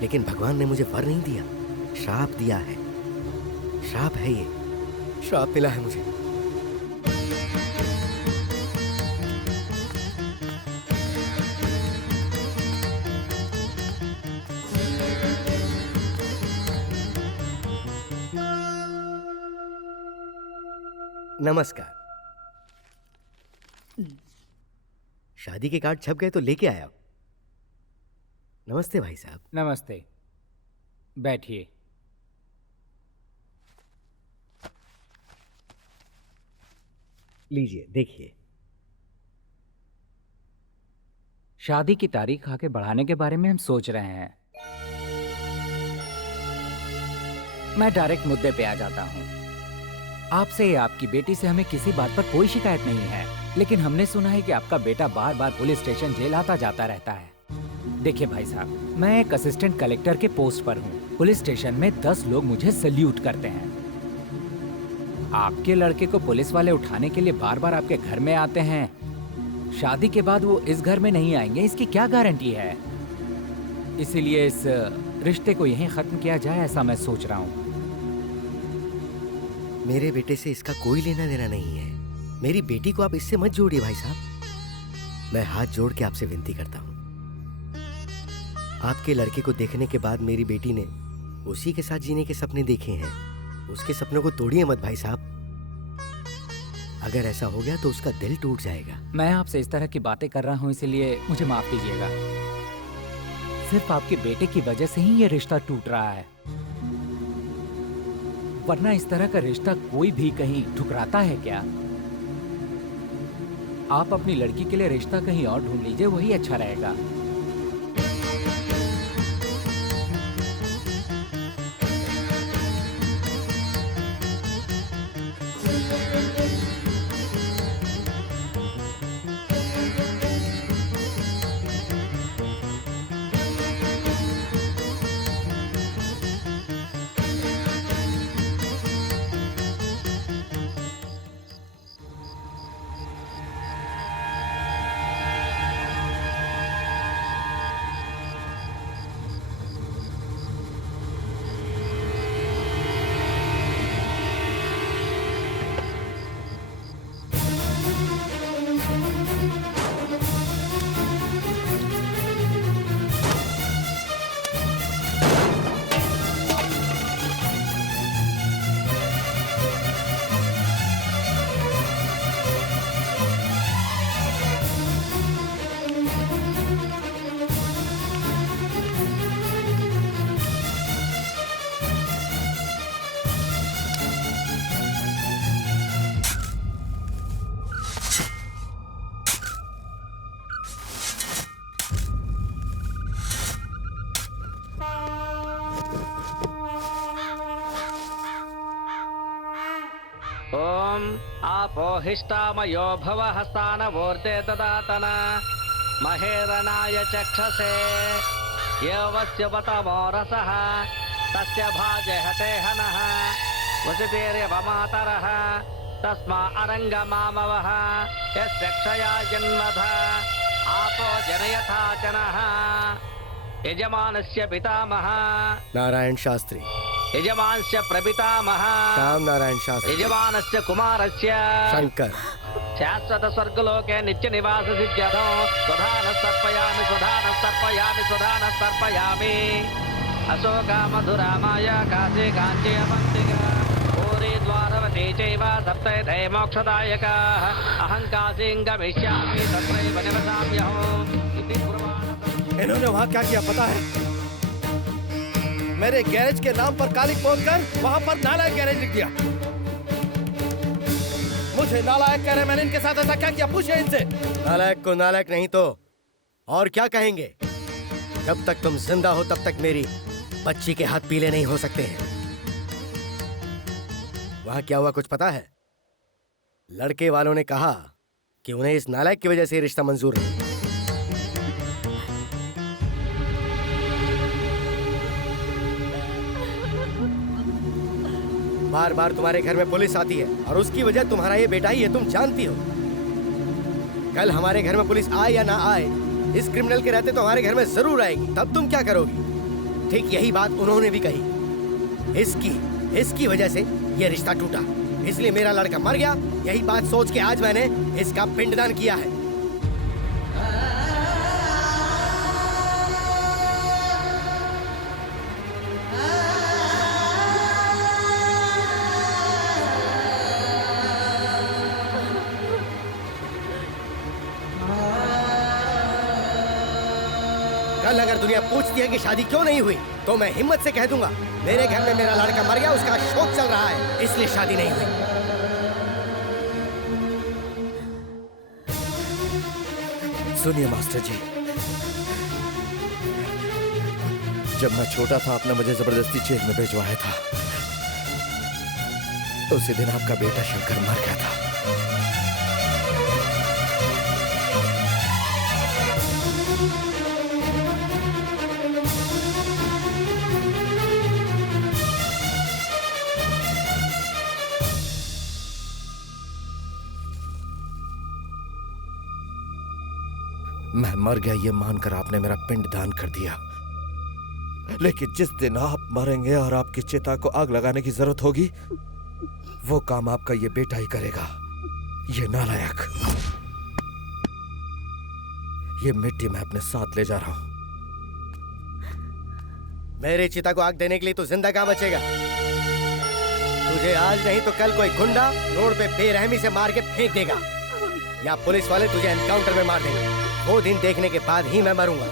लेकिन भगवान ने मुझे वर नहीं दिया, श्राप दिया है। श्राप है ये, श्राप मिला है मुझे। नमस्कार। शादी के कार्ड छप गए तो लेके आया। नमस्ते भाई साहब। नमस्ते, बैठिए। लीजिए देखिए। शादी की तारीख आगे बढ़ाने के बारे में हम सोच रहे हैं। मैं डायरेक्ट मुद्दे पे आ जाता हूँ। आपसे या आपकी बेटी से हमें किसी बात पर कोई शिकायत नहीं है, लेकिन हमने सुना है कि आपका बेटा बार बार पुलिस स्टेशन जेल आता जाता रहता है। देखिए भाई साहब, मैं एक असिस्टेंट कलेक्टर के पोस्ट पर हूँ। पुलिस स्टेशन में 10 लोग मुझे सल्यूट करते हैं। आपके लड़के को पुलिस वाले उठाने के लिए बार बार आपके घर में आते हैं। शादी के बाद वो इस घर में नहीं आएंगे, इसकी क्या गारंटी है? इसीलिए इस रिश्ते को यहीं खत्म किया जाए, ऐसा मैं सोच रहा हूँ। मेरे बेटे से इसका कोई लेना देना नहीं है। मेरी बेटी को आप इससे मत जोड़िए भाई साहब। मैं हाथ जोड़ के आपसे विनती करता हूँ। आपके लड़के को देखने के बाद मेरी बेटी ने उसी के साथ जीने के सपने देखे हैं। उसके सपनों को तोड़िए मत भाई साहब। अगर ऐसा हो गया तो उसका दिल टूट जाएगा। मैं आपसे इस तरह की बातें कर रहा हूँ, इसलिए मुझे माफ कीजिएगा। सिर्फ आपके बेटे की वजह से ही ये रिश्ता टूट रहा है, वरना इस तरह का रिश्ता कोई भी कहीं ठुकराता है क्या? आप अपनी लड़की के लिए रिश्ता कहीं और ढूंढ लीजिए, वही अच्छा रहेगा। आपो हिष्टामयो भव हस्तानवोर्ते ददातन महेरनाय चक्षसे यवस्य वतमो रसः तस्य भाजे हते हनः वसितेर्यवमातरः तस्मा अरङ्गमामवः यस्य क्षया जन्मध आपो जनयथा जनः यजमानस्य पितामह नारायण शास्त्री, यजमानस्य प्रपितामह श्याम नारायण शास्त्री, यजमानस्य कुमारस्य शंकर, शाश्वत स्वर्गलोके नित्य निवास सिद्ध्यर्थो स्वधान सर्पयामि स्वधान सर्पयामि स्वधान सर्पयामि अशोका मधुरा माया काशी काञ्ची अवन्तिका पूरी द्वारवती चैव सप्तैधे मोक्षदायकाः अहं काशीं गमिष्यामि तत्रैव निवसाम्यहम् इति पुराण। इन्होंने वहाँ क्या किया पता है? मेरे गैरेज के नाम पर कालिक पोतकर वहाँ पर नालायक गैरेज लिख दिया। मुझे नालायक कह रहे, मैंने इनके साथ ऐसा क्या किया? पूछिए इनसे। नालायक को नालायक नहीं तो और क्या कहेंगे? जब तक तुम जिंदा हो तब तक मेरी बच्ची के हाथ पीले नहीं हो सकते हैं। वहां क्या हुआ कुछ पता है? लड़के वालों ने कहा कि उन्हें इस नालायक की वजह से रिश्ता मंजूर नहीं। बार बार तुम्हारे घर में पुलिस आती है और उसकी वजह तुम्हारा ये बेटा ही है, तुम जानती हो। कल हमारे घर में पुलिस आए या ना आए, इस क्रिमिनल के रहते तो हमारे घर में जरूर आएगी। तब तुम क्या करोगी? ठीक यही बात उन्होंने भी कही। इसकी वजह से ये रिश्ता टूटा, इसलिए मेरा लड़का मर गया। यही बात सोच के आज मैंने इसका पिंडदान किया है। कल अगर दुनिया पूछती है कि शादी क्यों नहीं हुई, तो मैं हिम्मत से कह दूंगा मेरे घर में मेरा लड़का मर गया, उसका शोक चल रहा है, इसलिए शादी नहीं हुई। सुनिए मास्टर जी, जब मैं छोटा था आपने मुझे जबरदस्ती जेल में भिजवाया था। उसी दिन आपका बेटा शंकर मर गया था। मैं मर गया ये मानकर आपने मेरा पिंड दान कर दिया, लेकिन जिस दिन आप मरेंगे और आपकी चिता को आग लगाने की जरूरत होगी, वो काम आपका ये बेटा ही करेगा। ये नालायक, ये मिट्टी मैं अपने साथ ले जा रहा हूं। मेरी चिता को आग देने के लिए तू जिंदा कहां बचेगा? तुझे आज नहीं तो कल कोई गुंडा रोड पे बेरहमी से मार के फेंक देगा, या पुलिस वाले तुझे एनकाउंटर में मार देंगे। वो दिन देखने के बाद ही मैं मरूंगा।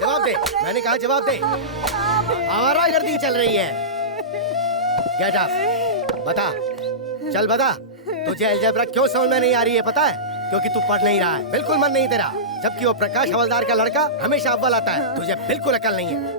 जवाब दे, मैंने कहा जवाब दे। आवारागर्दी चल रही है। गेट अप, बता, चल बता, तुझे अलजेब्रा क्यों समझ में नहीं आ रही है पता है? क्योंकि तू पढ़ नहीं रहा है, बिल्कुल मन नहीं तेरा। जबकि वो प्रकाश हवलदार का लड़का हमेशा अव्वल आता है, तुझे बिल्कुल अकल नहीं है।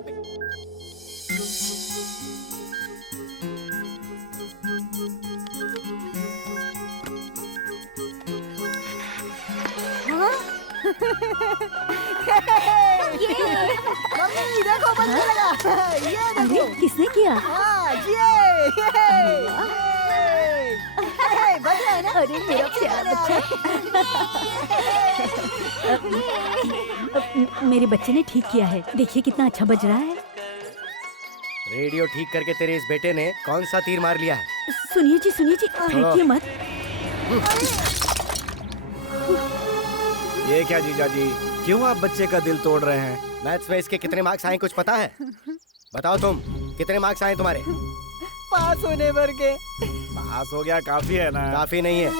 मम्मी देखो बंदे लगा, ये देखो। किसने किया? बज रहा है ना? अरे मेरा प्यारा बच्चा। मेरे बच्चे ने ठीक किया है, देखिए कितना अच्छा बज रहा है। रेडियो ठीक करके तेरे इस बेटे ने कौन सा तीर मार लिया है? सुनिए जी, हटिए मत। ये क्या जीजा जी, क्यों आप बच्चे का दिल तोड़ रहे हैं? मैथ्स में इसके कितने मार्क्स आए कुछ पता है? बताओ तुम, कितने मार्क्स आए तुम्हारे? पास होने भर के। पास हो गया काफी है ना? काफी नहीं है,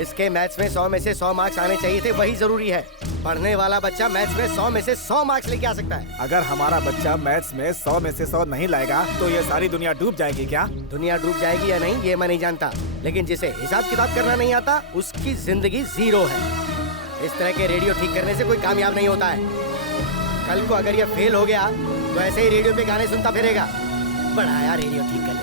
इसके मैथ्स में 100 में से 100 मार्क्स आने चाहिए थे, वही जरूरी है। पढ़ने वाला बच्चा मैथ्स में 100 में से 100 मार्क्स लेके आ सकता है। अगर हमारा बच्चा मैथ्स में 100 में से 100 नहीं लाएगा तो ये सारी दुनिया डूब जाएगी क्या? दुनिया डूब जाएगी या नहीं ये मैं नहीं जानता, लेकिन जिसे हिसाब किताब करना नहीं आता उसकी जिंदगी जीरो है। इस तरह के रेडियो ठीक करने से कोई कामयाब नहीं होता है। कल को अगर ये फेल हो गया तो ऐसे ही रेडियो पे गाने सुनता फिरेगा। बड़ा आया रेडियो ठीक करने।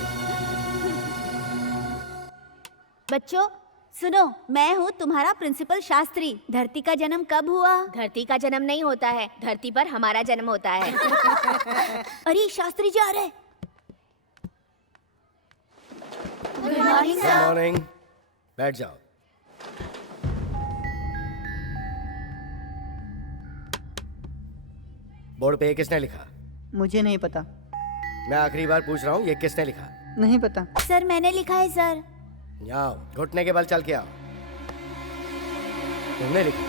बच्चों सुनो, मैं हूँ तुम्हारा प्रिंसिपल शास्त्री। धरती का जन्म कब हुआ? धरती का जन्म नहीं होता है, धरती पर हमारा जन्म होता है। अरे शास्त्री जी आ रहे। गुड मॉर्निंग गुड मॉर्निंग, बैठ जाओ। बोर्ड पे ये किसने लिखा? मुझे नहीं पता। मैं आखिरी बार पूछ रहा हूँ, ये किसने लिखा? नहीं पता। सर मैंने लिखा है सर। आओ, घुटने के बल चल के आओ। तुमने लिखा?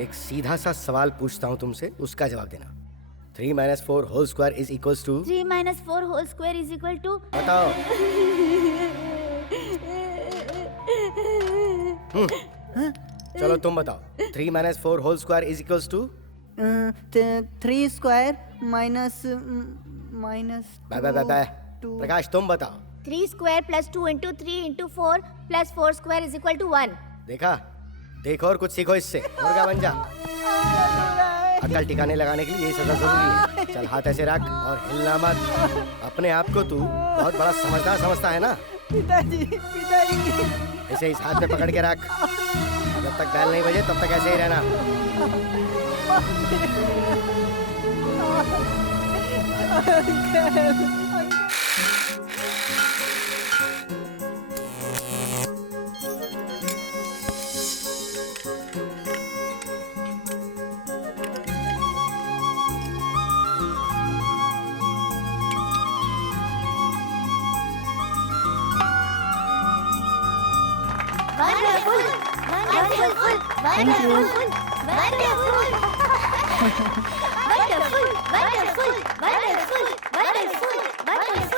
एक सीधा सा सवाल पूछता हूँ तुमसे, उसका जवाब देना। 3 - 4 whole square is equals to? 3 - 4 whole square is equal to? बताओ। चलो तुम बताओ। 3 - 4 whole square is equals to? 3 square minus Prakash तुम बताओ। 3 square plus 2 into 3 into 4 plus 4 square is equal to 1। देखा, देखो और कुछ सीखो इससे, मुर्गा बन जा। अकल ठिकाने लगाने के लिए ये सजा जरूरी है। चल हाथ ऐसे रख और हिलना मत। अपने आप को तू बहुत बड़ा समझदार समझता है ना? पिताजी, पिताजी। इसे इस हाथ में पकड़ के रख, जब तक बैल नहीं बजे तब तक ऐसे ही रहना।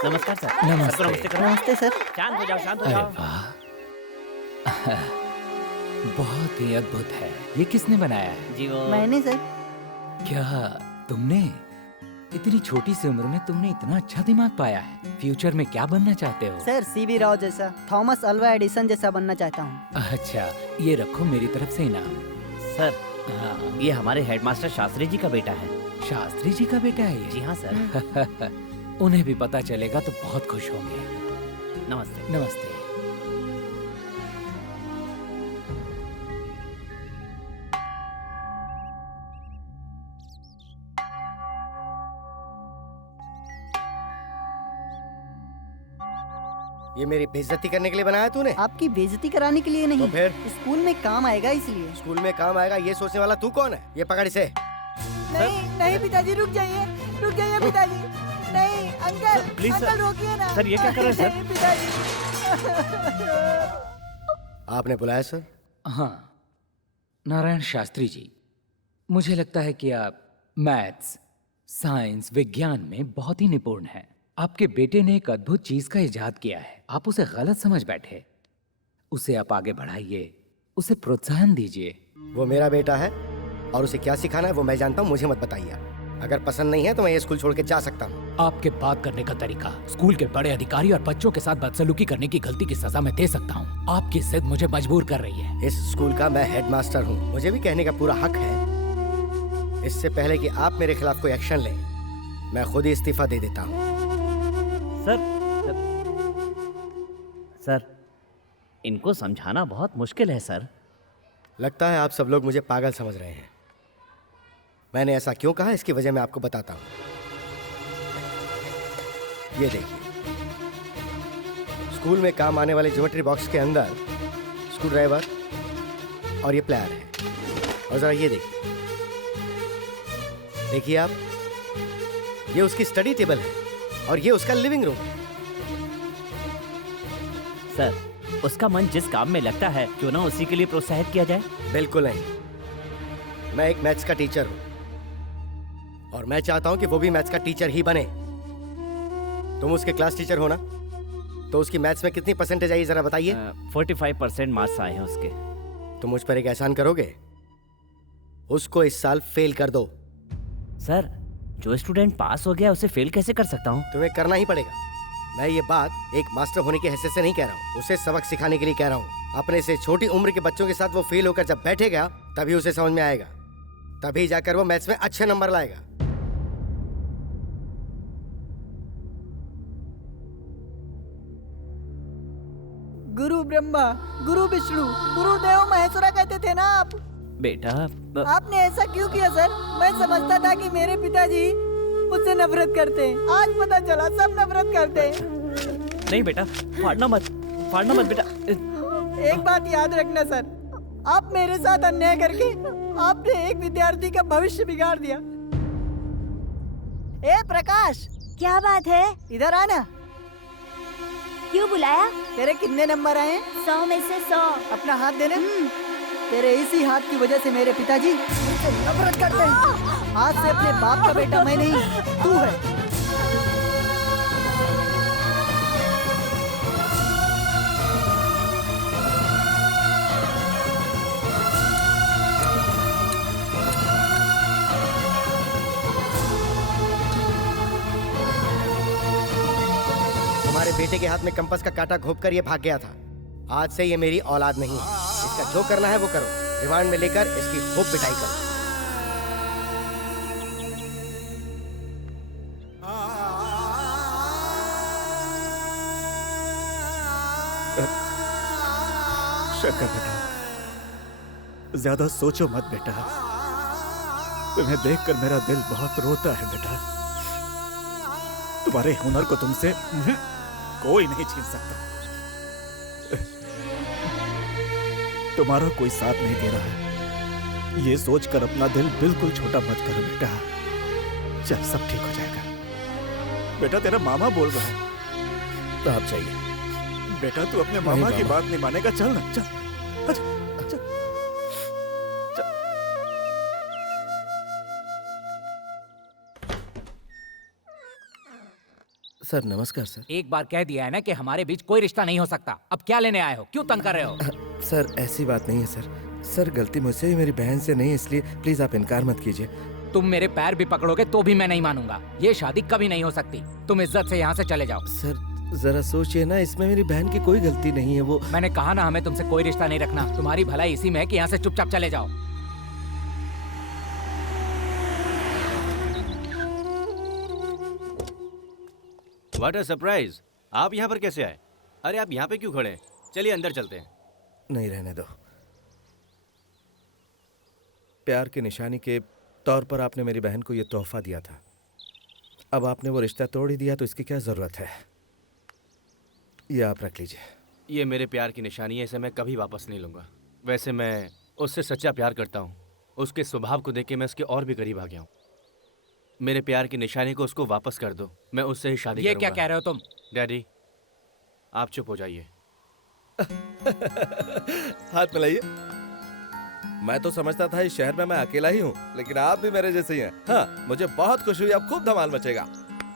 नमस्कार सर। नमस्ते सर। शांत हो जाओ, शांत हो अरे जाओ। वाह, बहुत ही अद्भुत है। ये किसने बनाया है? जी वो मैंने सर। क्या तुमने इतनी छोटी सी उम्र में तुमने इतना अच्छा दिमाग पाया है? फ्यूचर में क्या बनना चाहते हो? सर सीवी राव जैसा, थॉमस अल्वा एडिसन जैसा बनना चाहता हूँ। अच्छा, ये रखो मेरी तरफ से इनाम। सर, हाँ। ये हमारे हेडमास्टर शास्त्री जी का बेटा है। शास्त्री जी का बेटा है ये? जी हाँ सर। उन्हें भी पता चलेगा तो बहुत खुश होंगे। नमस्ते। नमस्ते। ये मेरी बेइज्जती करने के लिए बनाया तूने? आपकी बेइज्जती कराने के लिए नहीं, तो फिर? स्कूल में काम आएगा इसलिए। स्कूल में काम आएगा ये सोचने वाला तू कौन है? ये पकड़ इसे। नहीं नहीं पिताजी, रुक जाइए पिताजी। नहीं अंकल, प्लीज सर। अंकल रोकिए ना। सर, ये क्या कर रहे हैं सर? नहीं, पिताजी। आपने बुलाया सर? हाँ, नारायण शास्त्री जी, मुझे लगता है कि आप मैथ्स, साइंस, विज्ञान में बहुत ही निपुण हैं। आपके बेटे ने एक अद्भुत चीज का इजाद किया है, आप उसे गलत समझ बैठे। उसे आप आगे बढ़ाइए, उसे प्रोत्साहन दीजिए। वो मेरा बेटा है और उसे क्या सिखाना है वो मैं जानता हूँ, मुझे मत बताइए। अगर पसंद नहीं है तो मैं ये स्कूल छोड़ के जा सकता हूँ। आपके बात करने का तरीका, स्कूल के बड़े अधिकारी और बच्चों के साथ बदसलूकी करने की गलती की सजा मैं दे सकता हूँ। आपकी जिद मुझे मजबूर कर रही है। इस स्कूल का मैं हेडमास्टर हूँ, मुझे भी कहने का पूरा हक है। इससे पहले कि आप मेरे खिलाफ कोई एक्शन लें, मैं खुद ही इस्तीफा दे देता हूँ। सर, इनको समझाना बहुत मुश्किल है सर। लगता है आप सब लोग मुझे पागल समझ रहे हैं। मैंने ऐसा क्यों कहा इसकी वजह मैं आपको बताता हूँ। ये देखिए, स्कूल में काम आने वाले ज्योमेट्री बॉक्स के अंदर स्क्रू ड्राइवर और ये प्लायर है। और जरा ये देखिए आप, ये उसकी स्टडी टेबल है और ये उसका लिविंग रूम है। सर, उसका मन जिस काम में लगता है क्यों ना उसी के लिए प्रोत्साहित किया जाए। बिल्कुल नहीं। मैं एक मैथ्स का टीचर हूँ और मैं चाहता हूँ कि वो भी मैथ्स का टीचर ही बने। तुम उसके क्लास टीचर हो ना, तो उसकी मैथ्स में कितनी परसेंटेज आई जरा बताइए। 45% मार्क्स आए हैं उसके। तुम मुझ पर एक एहसान करोगे? उसको इस साल फेल कर दो। सर, जो स्टूडेंट पास हो गया उसे फेल कैसे कर सकता हूँ? तुम्हें करना ही पड़ेगा। मैं ये बात एक मास्टर होने की हैसियत से नहीं कह रहा हूँ, उसे सबक सिखाने के लिए कह रहा हूँ। अपने से छोटी उम्र के बच्चों के साथ वो फेल होकर जब बैठेगा तभी उसे समझ में आएगा, तभी जाकर वो मैथ्स में अच्छे नंबर लाएगा। गुरु ब्रह्मा, गुरु विष्णु, गुरुदेव महेश्वरा कहते थे ना आप। बेटा आपने ऐसा क्यों किया सर? मैं समझता था कि मेरे पिताजी मुझसे नफरत करते हैं, आज पता चला सब नफरत करते हैं। नहीं बेटा, फाड़ना मत बेटा। एक बात याद रखना सर, आप मेरे साथ अन्याय करके आपने एक विद्यार्थी का भविष्य बिगाड़ दिया। ए प्रकाश, क्या बात है? इधर आना। क्यों बुलाया? तेरे कितने नंबर आए? 100 में से 100। अपना हाथ देना। तेरे इसी हाथ की वजह से मेरे पिताजी मुझसे नफरत करते हैं। आज से अपने बाप का बेटा मैं नहीं, तू है। तुम्हारे बेटे के हाथ में कंपास का कांटा घोंपकर ये भाग गया था। आज से ये मेरी औलाद नहीं है। इसका जो करना है वो करो। रिमांड में लेकर इसकी खूब पिटाई करो। शंकर बेटा, ज्यादा सोचो मत बेटा। तुम्हें देखकर मेरा दिल बहुत रोता है बेटा। तुम्हारे हुनर को तुमसे कोई नहीं छीन सकता। तुम्हारा कोई साथ नहीं दे रहा है, ये सोचकर अपना दिल बिल्कुल छोटा मत करो बेटा। चल, सब ठीक हो जाएगा। बेटा, तेरा मामा बोल रहा है। तो आप चाहिए बेटा, तू अपने मामा की बात नहीं मानेगा। चल ना, चल। सर नमस्कार सर। एक बार कह दिया है ना कि हमारे बीच कोई रिश्ता नहीं हो सकता। अब क्या लेने आए हो? क्यों तंग कर रहे हो? सर ऐसी बात नहीं है सर। सर गलती मुझसे ही, मेरी बहन से नहीं, इसलिए प्लीज आप इनकार मत कीजिए। तुम मेरे पैर भी पकड़ोगे तो भी मैं नहीं मानूंगा। ये शादी कभी नहीं हो सकती। तुम इज्जत से यहाँ से चले जाओ। सर जरा सोचिए ना, इसमें मेरी बहन की कोई गलती नहीं है। वो मैंने कहा ना, हमें तुमसे कोई रिश्ता नहीं रखना। तुम्हारी भलाई इसी में है कि यहाँ से चुपचाप चले जाओ। What a surprise! आप यहाँ पर कैसे आए? अरे आप यहाँ पे क्यों खड़े हैं? चलिए अंदर चलते हैं। नहीं, रहने दो। प्यार की निशानी के तौर पर आपने मेरी बहन को ये तोहफा दिया था। अब आपने वो रिश्ता तोड़ ही दिया तो इसकी क्या जरूरत है? ये आप रख लीजिए। ये मेरे प्यार की निशानी है, इसे मैं कभी वापस नहीं लूँगा। वैसे मैं उससे सच्चा प्यार करता हूँ। उसके स्वभाव को देख के मैं उसके और भी करीब आ गया हूँ। मेरे प्यार की निशानी को उसको वापस कर दो, मैं उससे ही शादी ये करूंगा। क्या कह रहे हो तुम? डैडी, आप चुप हो जाइए। हाथ मिलाइए। मैं तो समझता था इस शहर में मैं अकेला ही हूँ, लेकिन आप भी मेरे जैसे ही हैं। हाँ, मुझे बहुत खुशी हुई। अब खूब धमाल मचेगा।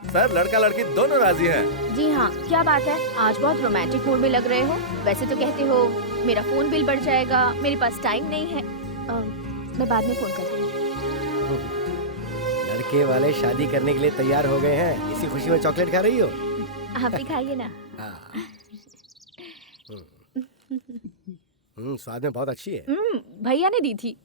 सर लड़का लड़की दोनों राजी हैं। जी हाँ, क्या बात है? आज बहुत रोमांटिक मूड में लग रहे हो। वैसे तो कहते हो मेरा फोन बिल बढ़ जाएगा, मेरे पास टाइम नहीं है। मैं बाद में फोन करती हूँ। लड़के वाले शादी करने के लिए तैयार हो गए हैं। इसी खुशी में चॉकलेट खा रही हो? आप भी खाइए ना। स्वाद में बहुत अच्छी है। भैया ने दी थी।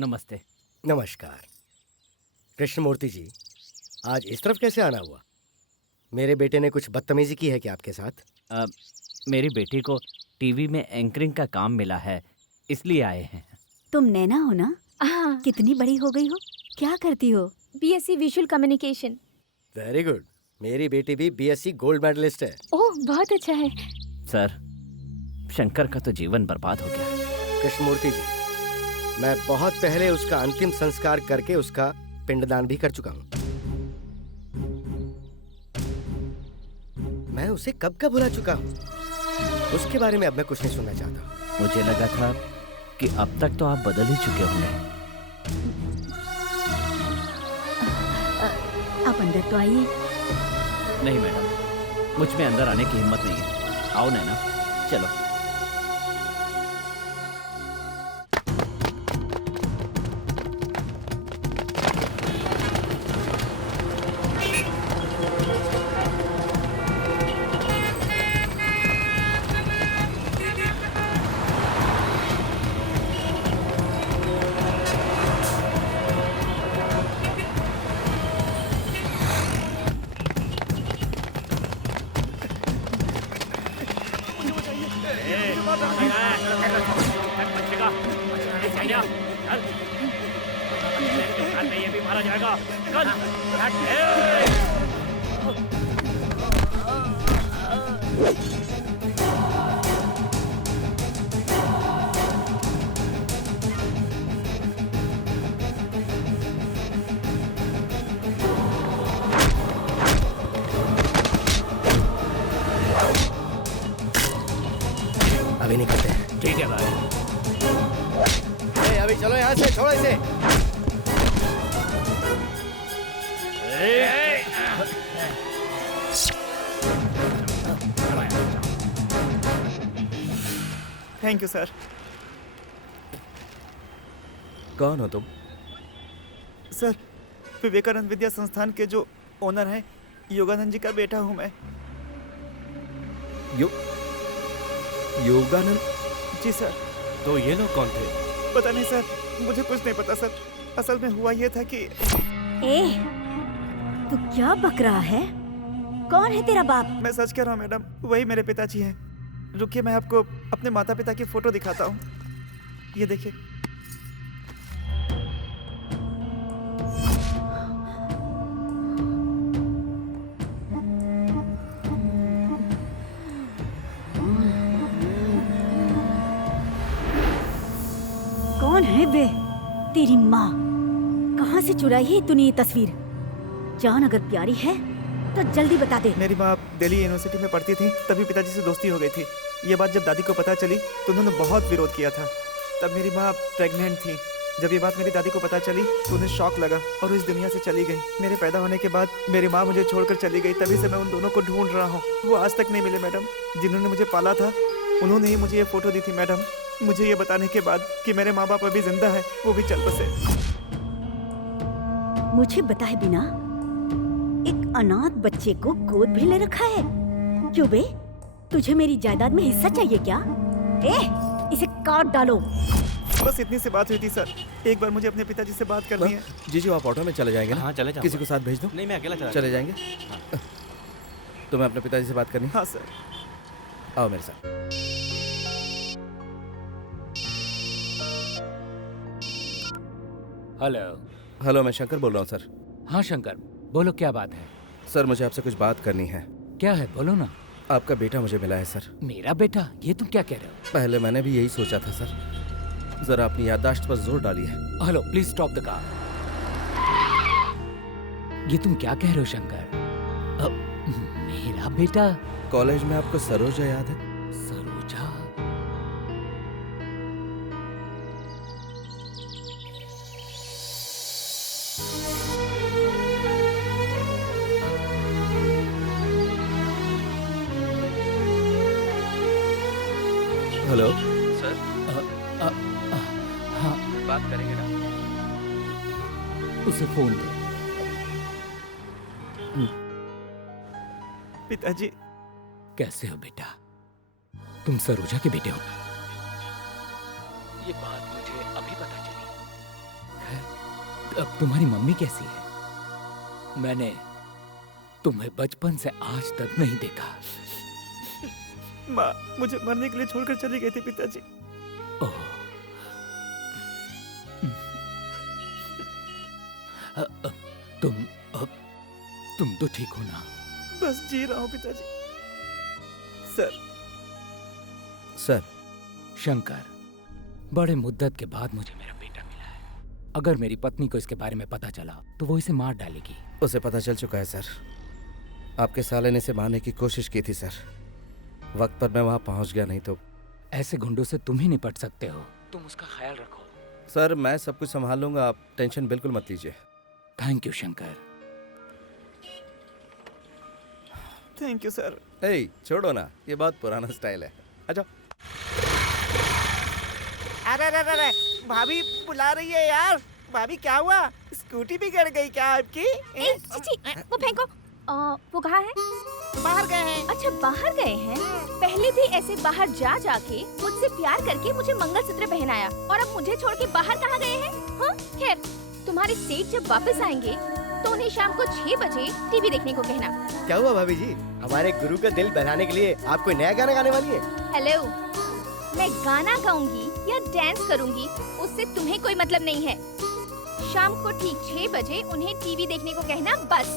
नमस्ते। नमस्कार। कृष्णमूर्ति जी, आज इस तरफ कैसे आना हुआ? मेरे बेटे ने कुछ बदतमीजी की है क्या आपके साथ? मेरी बेटी को टीवी में एंकरिंग का काम मिला है, इसलिए आए हैं। तुम नैना हो ना? हाँ। कितनी बड़ी हो गई हो? क्या करती हो? BSc visual communication. Very good. मेरी बेटी भी BSc गोल्ड मेडलिस्ट है। ओह, बहुत अच्छा है। सर, शंकर का तो जीवन बर्बाद हो गया। कृष्णमूर्ति जी, मैं बहुत पहले उसका अंतिम संस्कार करके उसका पिंडदान भी कर चुका हूँ। मैं उसे कब का भुला चुका हूँ। उसके बारे में अब मैं कुछ नहीं सुनना चाहता। मुझे लगा था कि अब तक तो आप बदल ही चुके होंगे। आप अंदर तो आइए। नहीं मैडम, मुझ में अंदर आने की हिम्मत नहीं है। आओ नैना, चलो। ये भी मारा जाएगा। अभी नहीं करते हैं। ठीक है भाई। अभी चलो यहाँ से, छोड़ो इसे। Thank you sir. कौन हो तुम? सर, विवेकानंद विद्या संस्थान के जो ओनर हैं, योगानंद जी का बेटा हूँ मैं। योगानंद जी सर। तो ये लोग कौन थे? पता नहीं सर, मुझे कुछ नहीं पता सर। असल में हुआ ये था कि तू क्या बक रहा है? कौन है तेरा बाप? मैं सच कह रहा हूँ मैडम, वही मेरे पिताजी हैं। रुकिए, मैं आपको अपने माता पिता की फोटो दिखाता हूँ। ये देखिए। कौन है वे? तेरी माँ। कहाँ से चुराई है तूने ये तस्वीर? जान अगर प्यारी है तो जल्दी बता दे। मेरी माँ दिल्ली यूनिवर्सिटी में पढ़ती थी, तभी पिताजी से दोस्ती हो गई थी। ये बात जब दादी को पता चली तो उन्होंने बहुत विरोध किया था। तब मेरी माँ प्रेग्नेंट थी। जब ये बात मेरी दादी को पता चली तो उन्हें शॉक लगा और इस दुनिया से चली गई। मेरे पैदा होने के बाद मेरी माँ मुझे छोड़कर चली गई। तभी से मैं उन दोनों को ढूंढ रहा हूँ। वो आज तक नहीं मिले मैडम। जिन्होंने मुझे पाला था उन्होंने ही मुझे ये फोटो दी थी मैडम। मुझे ये बताने के बाद कि मेरे माँ बाप अभी जिंदा है, वो भी चल बसे। मुझे बताए बिना एक अनाथ बच्चे को गोद भी ले रखा है। क्यों बे? तुझे मेरी जायदाद में हिस्सा चाहिए क्या? इसे काट डालो। बस इतनी सी बात हुई थी सर। एक बार मुझे अपने पिताजी से बात करनी है। जीजू आप ऑटो में चले जाएंगे ना? हाँ, चले जाऊंगा। किसी को साथ भेज दो। नहीं, मैं अकेला चले जाएंगे। तुम्हें अपने पिताजी से बात करनी? हाँ सर। आओ मेरे साथ। हेलो। हेलो, मैं शंकर बोल रहा हूँ सर। हाँ शंकर, बोलो क्या बात है? सर मुझे आपसे कुछ बात करनी है। क्या है, बोलो ना। आपका बेटा मुझे मिला है सर। मेरा बेटा? ये तुम क्या कह रहे हो? पहले मैंने भी यही सोचा था सर। जरा अपनी याददाश्त पर जोर डालिए। Hello, please stop the car. ये तुम क्या कह रहे हो शंकर? मेरा बेटा? कॉलेज में आपको सरोजा याद है? सरोजा? Hello sir. हाँ, बात करेंगे ना? उसे फोन दो। पिताजी। कैसे हो बेटा? तुम सरोजा के बेटे हो ना? ये बात मुझे अभी पता चली। अब तुम्हारी मम्मी कैसी है? मैंने तुम्हें बचपन से आज तक नहीं देखा। माँ मुझे मरने के लिए छोड़कर चली गई थी पिताजी। ओह। तुम तो ठीक हो ना? बस जी रहा हूँ पिताजी। सर। सर। शंकर, बड़े मुद्दत के बाद मुझे मेरा बेटा अगर मेरी पत्नी को इसके बारे में पता चला तो वो इसे मार डालेगी। उसे पता चल चुका है सर। आपके साले ने इसे मारने की कोशिश की थी सर। वक्त पर मैं वहां पहुंच गया, नहीं तो ऐसे गुंडों से तुम ही निपट सकते हो। तुम उसका ख्याल रखो। सर मैं सब कुछ संभाल लूंगा, आप टेंशन बिल्कुल मत लीजिए। Thank you Shankar. Thank you sir. ए, छोड़ो ना, ये बहुत पुराना स्टाइल है। अच्छा अरे अरे अरे भाभी बुला रही है यार। भाभी क्या हुआ, स्कूटी बिगड़ गई क्या आपकी? चिची, वो फेंको। वो कहाँ है? बाहर गए हैं। अच्छा बाहर गए हैं। पहले भी ऐसे बाहर जा जाके मुझसे प्यार करके मुझे मंगलसूत्र पहनाया और अब मुझे छोड़ के बाहर कहाँ गए हैं? हाँ खैर, तुम्हारे सेठ जब वापस आएंगे तो उन्हें शाम को 6 बजे टीवी देखने को कहना। क्या हुआ भाभी जी, हमारे गुरु का दिल बहलाने के लिए आप कोई नया गाना गाने वाली है? हेलो, मैं गाना गाऊंगी या डांस करूंगी उससे तुम्हें कोई मतलब नहीं है। शाम को ठीक 6 बजे उन्हें टीवी देखने को कहना बस।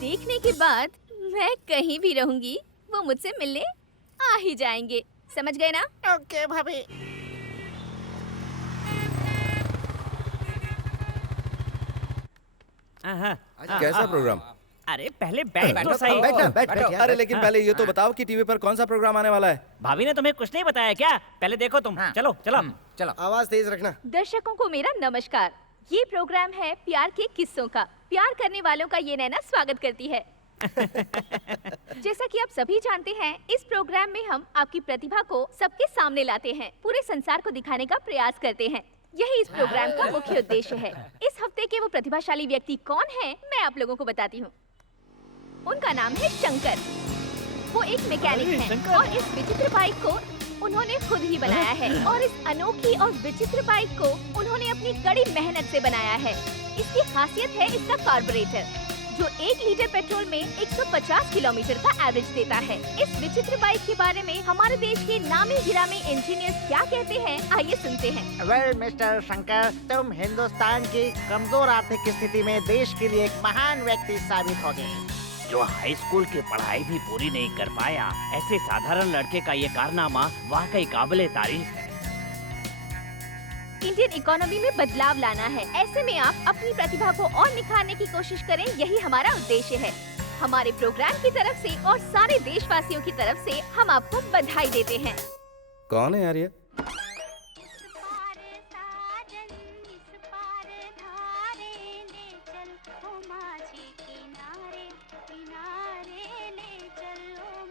देखने के बाद मैं कहीं भी रहूंगी, वो मुझसे मिलने आ ही जाएंगे। समझ गए ना? ओके भाभी। कैसा प्रोग्राम? अरे पहले बैठ तो सही। बैठ। अरे लेकिन पहले ये तो बताओ कि टीवी पर कौन सा प्रोग्राम आने वाला है? भाभी ने तुम्हें कुछ नहीं बताया क्या? पहले देखो तुम। चलो चलो चलो, आवाज तेज रखना। दर्शकों को मेरा नमस्कार। ये प्रोग्राम है प्यार के किस्सों का। प्यार करने वालों का ये नैना स्वागत करती है। जैसा कि आप सभी जानते हैं, इस प्रोग्राम में हम आपकी प्रतिभा को सबके सामने लाते हैं, पूरे संसार को दिखाने का प्रयास करते हैं। यही इस प्रोग्राम का मुख्य उद्देश्य है। इस हफ्ते के वो प्रतिभाशाली व्यक्ति कौन हैं, मैं आप लोगों को बताती हूँ। उनका नाम है शंकर। वो एक मैकेनिक हैं और इस विचित्र बाइक को उन्होंने खुद ही बनाया है और इस अनोखी और विचित्र बाइक को उन्होंने अपनी कड़ी मेहनत से बनाया है। इसकी खासियत है इसका कार्बोरेटर, जो 1 लीटर पेट्रोल में 150 किलोमीटर का एवरेज देता है। इस विचित्र बाइक के बारे में हमारे देश के नामी गिरामी इंजीनियर्स क्या कहते हैं, आइए सुनते हैं। वेल मिस्टर शंकर, तुम हिंदुस्तान की कमजोर आर्थिक स्थिति में देश के लिए एक महान व्यक्ति साबित हो गए। जो हाई स्कूल की पढ़ाई भी पूरी नहीं कर पाया, ऐसे साधारण लड़के का ये कारनामा वाकई काबिले तारीफ है। इंडियन इकोनॉमी में बदलाव लाना है। ऐसे में आप अपनी प्रतिभा को और निखारने की कोशिश करें, यही हमारा उद्देश्य है। हमारे प्रोग्राम की तरफ से और सारे देशवासियों की तरफ से हम आपको बधाई देते हैं। कौन है यार ये?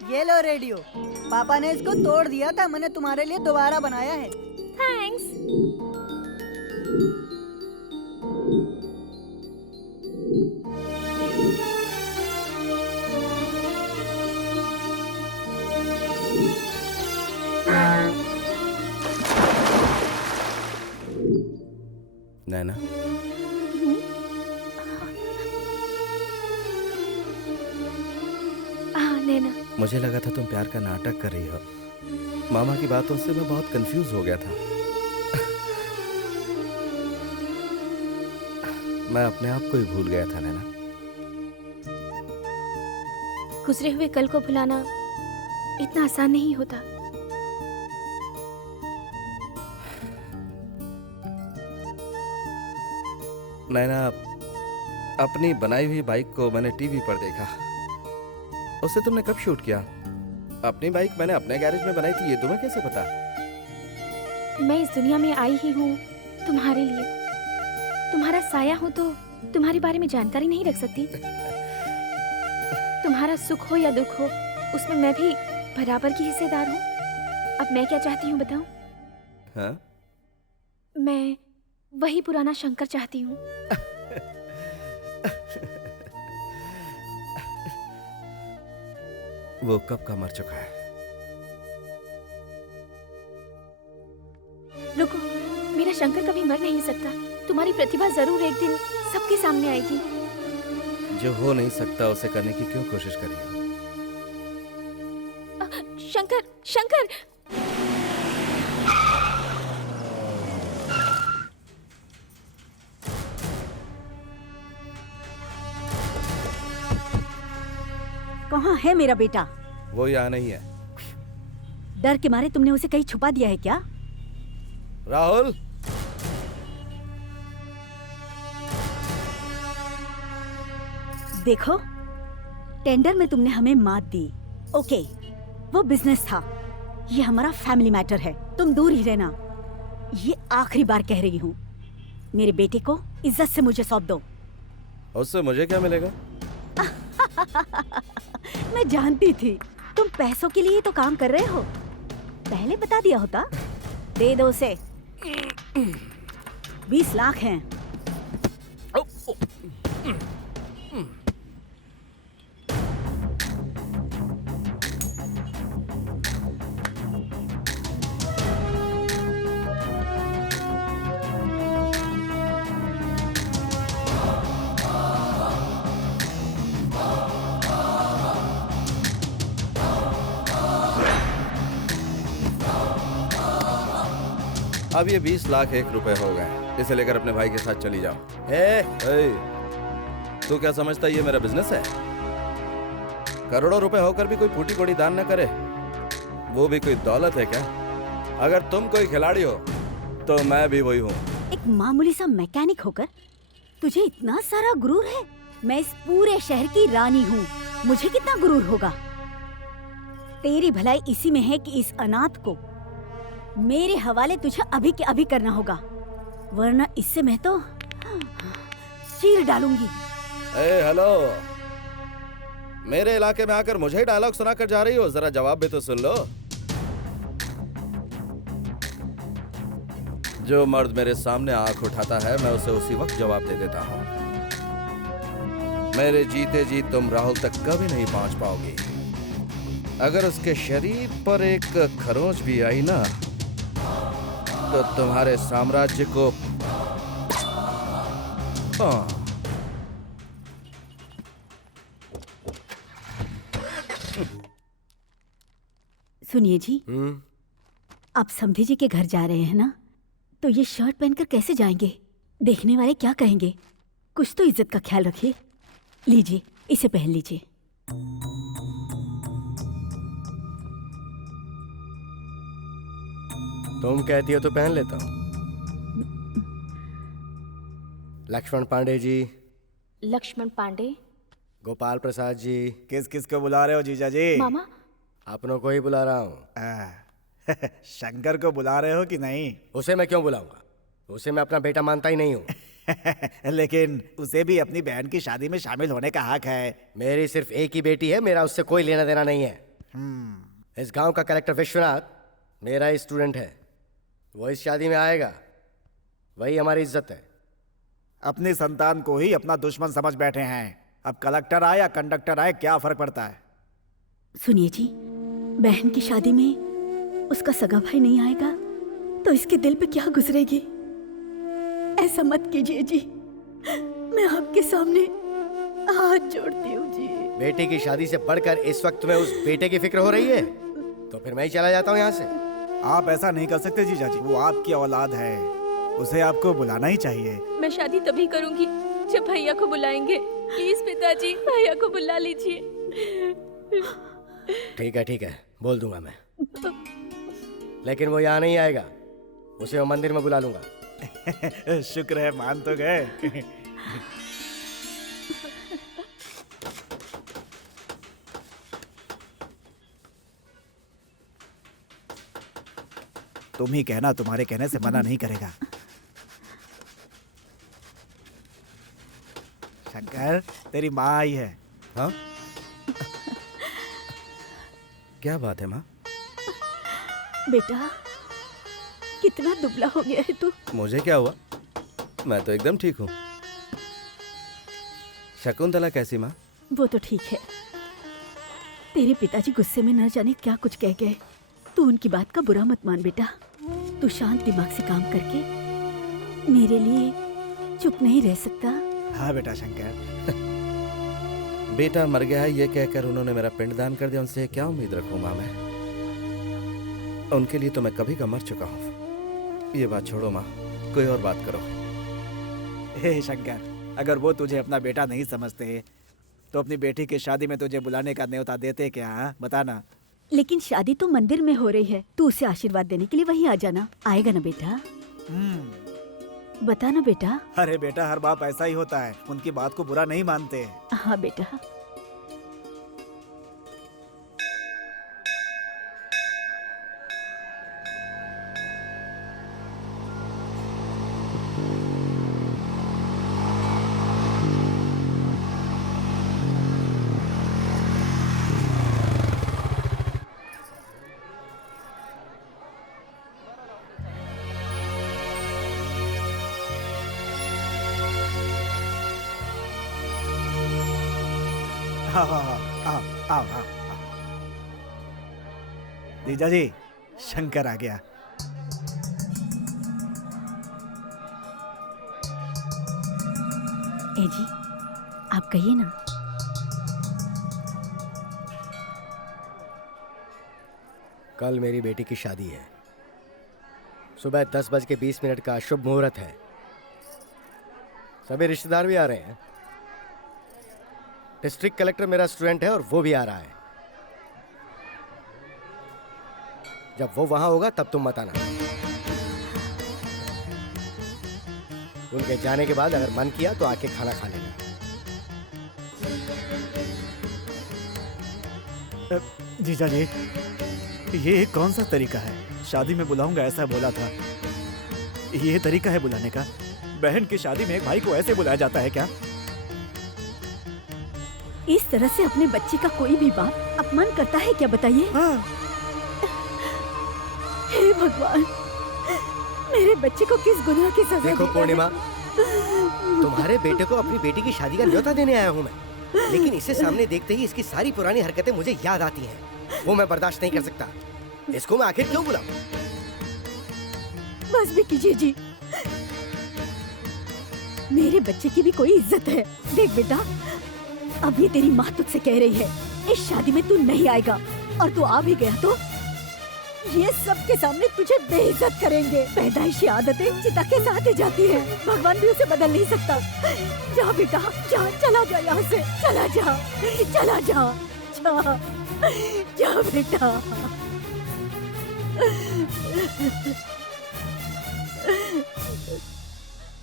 ये लो रेडियो, पापा ने इसको तोड़ दिया था, मैंने तुम्हारे लिए दोबारा बनाया है। थैंक्स। नैना, नैना, मुझे लगा था तुम प्यार का नाटक कर रही हो। मामा की बातों से मैं बहुत कंफ्यूज हो गया था। मैं अपने आप को ही भूल गया था नैना। गुजरे हुए कल को भुलाना इतना आसान नहीं होता। नैना, अपनी बनाई हुई बाइक को मैंने टीवी पर देखा। उसे तुमने कब शूट किया? अपनी बाइक मैंने अपने गैरेज में बनाई थी, ये तुम्हें कैसे पता? मैं इस दुनिया में आई ही हूँ तुम्हारे लिए। तुम्हारा साया हूँ तो तुम्हारे बारे में जानकारी नहीं रख सकती। तुम्हारा सुख हो या दुख हो, उसमें मैं भी बराबर की हिस्सेदार हूँ। अब मैं क्या चाहती हूँ बताऊँ? हाँ? मैं वही पुराना शंकर चाहती हूँ। वो कब का मर चुका है। रुको, मेरा शंकर कभी मर नहीं सकता। तुम्हारी प्रतिभा जरूर एक दिन सबके सामने आएगी। जो हो नहीं सकता उसे करने की क्यों कोशिश करी हो? शंकर, शंकर! कहाँ है मेरा बेटा? वो यहाँ नहीं है। डर के मारे तुमने उसे कहीं छुपा दिया है क्या? राहुल, देखो, टेंडर में तुमने हमें मात दी। ओके, वो बिजनेस था, ये हमारा फैमिली मैटर है। तुम दूर ही रहना। ये आखिरी बार कह रही हूँ, मेरे बेटे को इज्जत से मुझे सौंप दो। उससे मुझे क्या मिलेगा? मैं जानती थी तुम पैसों के लिए तो काम कर रहे हो। पहले बता दिया होता। दे दो उसे। 20 लाख हैं। अब ये 20 लाख 1 रुपए हो गए। इसे लेकर अपने भाई के साथ चली जाओ। तू क्या समझता है ये मेरा बिजनेस है? करोड़ों रुपए होकर भी कोई फूटी कोड़ी दान न करे, वो भी कोई दौलत है क्या? अगर तुम कोई खिलाड़ी हो तो मैं भी वही हूँ। एक मामूली सा मैकेनिक होकर तुझे इतना सारा गुरूर है। मैं इस पूरे शहर की रानी हूँ, मुझे कितना गुरूर होगा? तेरी भलाई इसी में है कि इस अनाथ को मेरे हवाले तुझे अभी के अभी करना होगा, वरना इससे मैं तो चीर डालूंगी। हेलो, मेरे इलाके में आकर मुझे ही डायलॉग सुनाकर जा रही हो? जरा जवाब भी तो सुन लो। जो मर्द मेरे सामने आंख उठाता है मैं उसे उसी वक्त जवाब दे देता हूँ। मेरे जीते जी तुम राहुल तक कभी नहीं पहुंच पाओगी। अगर उसके शरीर पर एक खरोंच भी आई ना तो तुम्हारे साम्राज्य को सुनिए जी, आप समधी जी के घर जा रहे हैं ना, तो ये शर्ट पहनकर कैसे जाएंगे? देखने वाले क्या कहेंगे? कुछ तो इज्जत का ख्याल रखिए। लीजिए, इसे पहन लीजिए। तुम कहती हो तो पहन लेता हूँ। लक्ष्मण पांडे जी। लक्ष्मण पांडे। गोपाल प्रसाद जी। किस किस को बुला रहे हो जीजा जी? मामा। अपनों को ही बुला रहा हूँ। शंकर को बुला रहे हो कि नहीं? उसे मैं क्यों बुलाऊंगा? उसे मैं अपना बेटा मानता ही नहीं हूँ। लेकिन उसे भी अपनी बहन की शादी में शामिल होने का हक है। मेरी सिर्फ एक ही बेटी है, मेरा उससे कोई लेना देना नहीं है। इस गांव का कलेक्टर विश्वनाथ मेरा ही स्टूडेंट है, वो इस शादी में आएगा, वही हमारी इज्जत है। अपनी संतान को ही अपना दुश्मन समझ बैठे हैं। अब कलेक्टर आए या कंडक्टर आए, क्या फर्क पड़ता है? सुनिए जी, बहन की शादी में उसका सगा भाई नहीं आएगा तो इसके दिल पे क्या गुजरेगी? ऐसा मत कीजिए जी, मैं आपके सामने हाथ जोड़ती हूँ जी। बेटे की शादी से बढ़कर इस वक्त तुम्हें उस बेटे की फिक्र हो रही है? तो फिर मैं ही चला जाता हूँ यहाँ से। आप ऐसा नहीं कर सकते जीजा जी, वो आपकी औलाद है, उसे आपको बुलाना ही चाहिए। मैं शादी तभी करूंगी जब भैया को बुलाएंगे। प्लीज पिताजी, भैया को बुला लीजिए। ठीक है, बोल दूंगा मैं, लेकिन वो यहाँ नहीं आएगा, उसे मैं मंदिर में बुला लूंगा। शुक्र है मान तो गए। तुम ही कहना, तुम्हारे कहने से मना नहीं करेगा। शंकर, तेरी माँ आई है। हाँ? क्या बात है माँ? बेटा, कितना दुबला हो गया है तू। मुझे क्या हुआ? मैं तो एकदम ठीक हूँ। शकुंतला कैसी माँ? वो तो ठीक है। तेरे पिताजी गुस्से में न जाने क्या कुछ कह गए। तू उनकी बात का बुरा मत मान बेटा। तू शांत दिमाग से काम करके मेरे लिए चुप नहीं रह सकता। हाँ बेटा शंकर। बेटा मर गया है ये कहकर उन्होंने मेरा पिंडदान कर दिया, उनसे क्या उम्मीद रखूं माँ मैं? उनके लिए तो मैं कभी का मर चुका हूँ। ये बात छोड़ो माँ, कोई और बात करो। हे शंकर, अगर वो तुझे अपना बेटा नहीं समझते तो अपनी बेटी की शादी में तुझे बुलाने का न्योता देते क्या? बताना। लेकिन शादी तो मंदिर में हो रही है, तू उसे आशीर्वाद देने के लिए वहीं आ जाना। आएगा ना बेटा? बता ना बेटा। अरे बेटा, हर बाप ऐसा ही होता है, उनकी बात को बुरा नहीं मानते। हाँ बेटा। हाँ हाँ हाँ, आओ आओ आओ। जीजा जी, शंकर आ गया। ए जी, आप कहिए ना। कल मेरी बेटी की शादी है। सुबह 10:20 का शुभ मुहूर्त है। सभी रिश्तेदार भी आ रहे हैं। डिस्ट्रिक्ट कलेक्टर मेरा स्टूडेंट है और वो भी आ रहा है। जब वो वहां होगा तब तुम मत आना। उनके जाने के बाद अगर मन किया तो आके खाना खा लेना। जीजा जी, ये कौन सा तरीका है? शादी में बुलाऊंगा ऐसा बोला था। ये तरीका है बुलाने का? बहन की शादी में एक भाई को ऐसे बुलाया जाता है क्या? इस तरह से अपने बच्चे का कोई भी बाप अपमान करता है क्या, बताइए? हाँ। हे भगवान, मेरे बच्चे को किस गुनाह की सजा देखो दी पूर्णिमा, है? तुम्हारे बेटे को अपनी बेटी की शादी का न्योता देने आया हूँ मैं, लेकिन इसे सामने देखते ही इसकी सारी पुरानी हरकतें मुझे याद आती हैं। वो मैं बर्दाश्त नहीं कर सकता। इसको मैं आखिर क्यों बुलाऊं? बस भी कीजिए जी, मेरे बच्चे की भी कोई इज्जत है। देख बेटा, अभी तेरी माँ तुझसे कह रही है इस शादी में तू नहीं आएगा, और तू आ भी गया तो ये सबके सामने तुझे बेइज्जत करेंगे। पैदाइशी आदतें चिता के साथ ही जाती हैं। भगवान भी उसे बदल नहीं सकता। जा बेटा, जा, चला जा यहाँ से, चला जा, चला जा, जा, जा बेटा।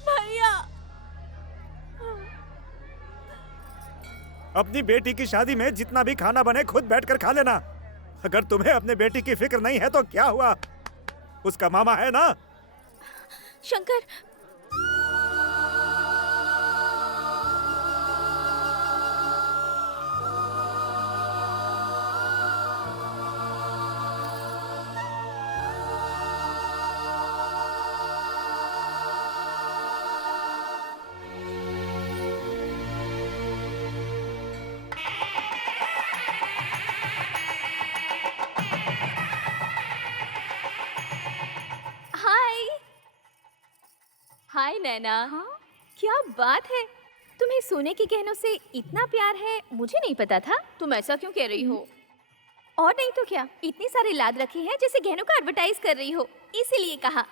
भैया, अपनी बेटी की शादी में जितना भी खाना बने खुद बैठकर खा लेना। अगर तुम्हें अपने बेटी की फिक्र नहीं है तो क्या हुआ? उसका मामा है ना? शंकर, हाय नैना। हाँ? क्या बात है, तुम्हें सोने के गहनों से इतना प्यार है, मुझे नहीं पता था। तुम ऐसा क्यों कह रही हो? और नहीं तो क्या, इतने सारे लाद रखे हैं जैसे गहनों का एडवर्टाइज कर रही हो, इसीलिए कहा।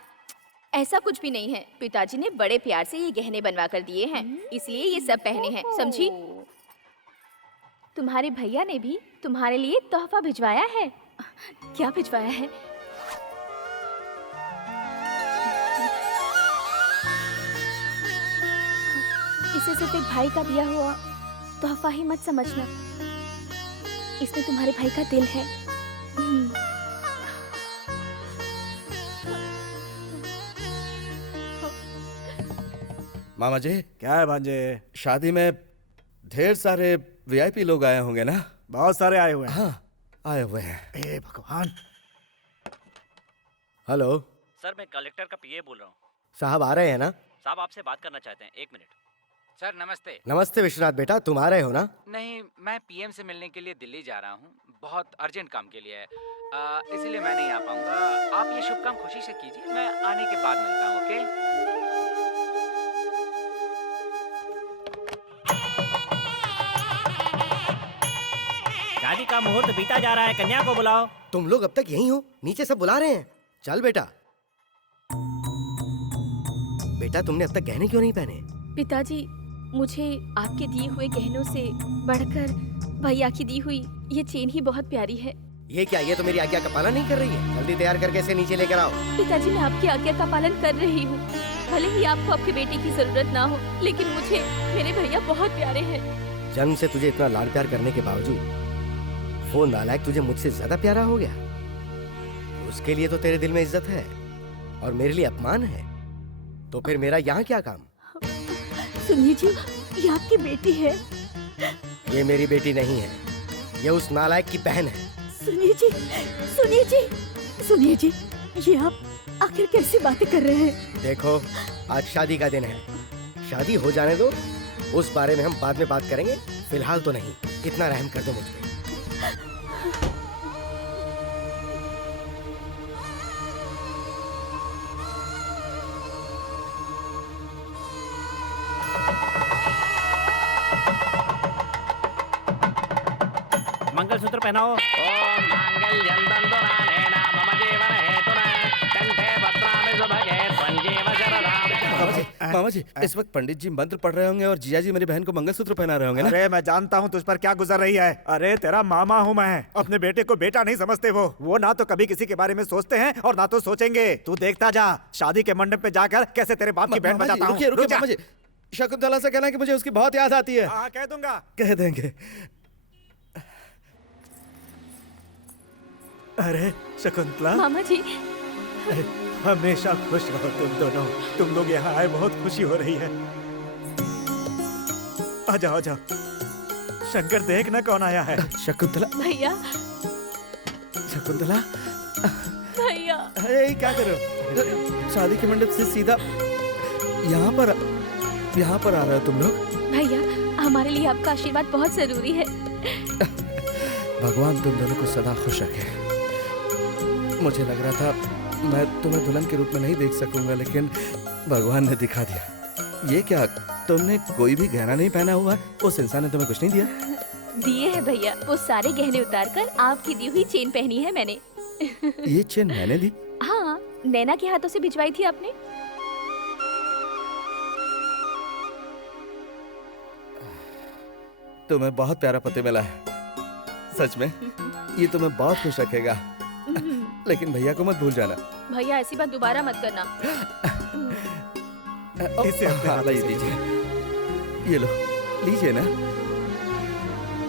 ऐसा कुछ भी नहीं है, पिताजी ने बड़े प्यार से ये गहने बनवा कर दिए हैं, इसलिए ये सब पहने हैं, समझी? तुम्हारे भैया ने भी तुम्हारे लिए तोहफा भिजवाया है। क्या भिजवाया है? इसे सिर्फ एक भाई का दिया हुआ तोहफा ही मत समझना, इसमें तुम्हारे भाई का दिल है। मामा जी। क्या है भांजे? शादी में ढेर सारे वीआईपी लोग आए होंगे ना? बहुत सारे आए हुए हैं। हाँ, आए हुए हैं। हे भगवान। हेलो सर, मैं कलेक्टर का पीए बोल रहा हूँ। साहब आ रहे हैं ना? साहब आपसे बात करना चाहते हैं, 1 मिनट। सर नमस्ते। नमस्ते विश्वनाथ बेटा, तुम आ रहे हो ना? नहीं, मैं पीएम से मिलने के लिए दिल्ली जा रहा हूँ, बहुत अर्जेंट काम के लिए है, इसीलिए मैं नहीं आ पाऊंगा। आप ये शुभ काम खुशी से कीजिए, मैं आने के बाद मिलता हूँ। ओके? शादी का मुहूर्त बीता जा रहा है, कन्या को बुलाओ। तुम लोग अब तक यहीं हो? नीचे सब बुला रहे हैं। चल बेटा। बेटा तुमने अब तक गहने क्यों नहीं पहने? पिताजी, मुझे आपके दिए हुए गहनों से बढ़कर भैया की दी हुई ये चेन ही बहुत प्यारी है। ये क्या, ये तो मेरी आज्ञा का पालन नहीं कर रही है। जल्दी तैयार करके इसे नीचे लेकर आओ। पिताजी, मैं आपकी आज्ञा का पालन कर रही हूँ। भले ही आपको आपकी बेटी की जरूरत ना हो, लेकिन मुझे मेरे भैया बहुत प्यारे हैं। जन्म से तुझे इतना लाड प्यार करने के बावजूद वो नालायक तुझे मुझसे ज्यादा प्यारा हो गया। उसके लिए तो तेरे दिल में इज्जत है और मेरे लिए अपमान है, तो फिर मेरा यहाँ क्या काम? सुनिए जी, ये आपकी बेटी है। ये मेरी बेटी नहीं है, ये उस नालायक की बहन है। सुनिए जी, सुनिए जी, सुनिए जी, ये आप आखिर कैसी बातें कर रहे हैं? देखो, आज शादी का दिन है, शादी हो जाने दो, उस बारे में हम बाद में बात करेंगे, फिलहाल तो नहीं। इतना रहम कर दो मुझ पे। मंगलसूत्र पहनाओ। ओम मांगल्यं तंतुनानेन मम जीवन हेतुना कंठे भद्रामि शुभगे त्वं शरदां। मामा जी, इस वक्त पंडित जी मंत्र पढ़ रहे होंगे और जिया जी मेरी बहन को मंगलसूत्र पहना रहे होंगे ना? अरे मैं जानता हूँ तुझ पर क्या गुजर रही है। अरे तेरा मामा हूँ मैं, अपने बेटे को बेटा नहीं समझते। वो ना तो कभी किसी के बारे में सोचते हैं और ना तो सोचेंगे। तू देखता जा, शादी के मंडप पे जाकर कैसे तेरे बाप की बैंड बजाता हूँ। रुकिए मामा जी, शकुंतला से कहना कि मुझे उसकी बहुत याद आती है। हाँ, कह दूंगा। कह देंगे। अरे शकुंतला, मामा जी, हमेशा खुश रहो तुम दोनों। तुम लोग यहाँ आए, बहुत खुशी हो रही है। आ जाओ, आ जाओ। शंकर, देख ना कौन आया है। शकुंतला। भैया। शकुंतला। भैया। अरे क्या कर रहे हो? शादी के मंडप से सीधा यहाँ पर आ रहे हो तुम लोग? भैया, हमारे लिए आपका आशीर्वाद बहुत जरूरी है। भगवान तुम दोनों को सदा खुश रखे। मुझे लग रहा था मैं तुम्हें दुल्हन के रूप में नहीं देख सकूंगा, लेकिन भगवान ने दिखा दिया। ये क्या, तुमने कोई भी गहना नहीं पहना हुआ? उस इंसान ने तुम्हें कुछ नहीं दिया? दिए है भैया, वो सारे गहने उतारकर आपकी दी हुई चेन पहनी है मैंने। ये चेन मैंने दी? हाँ, नैना के हाथों से भिजवाई थी आपने। तुम्हें बहुत प्यारा पति मिला है, सच में। ये तुम्हें बहुत खुश रखेगा। लेकिन भैया को मत भूल जाना। भैया, ऐसी बात दोबारा मत करना। इसे लाइए, दीजिए। ये लो, लीजिए ना।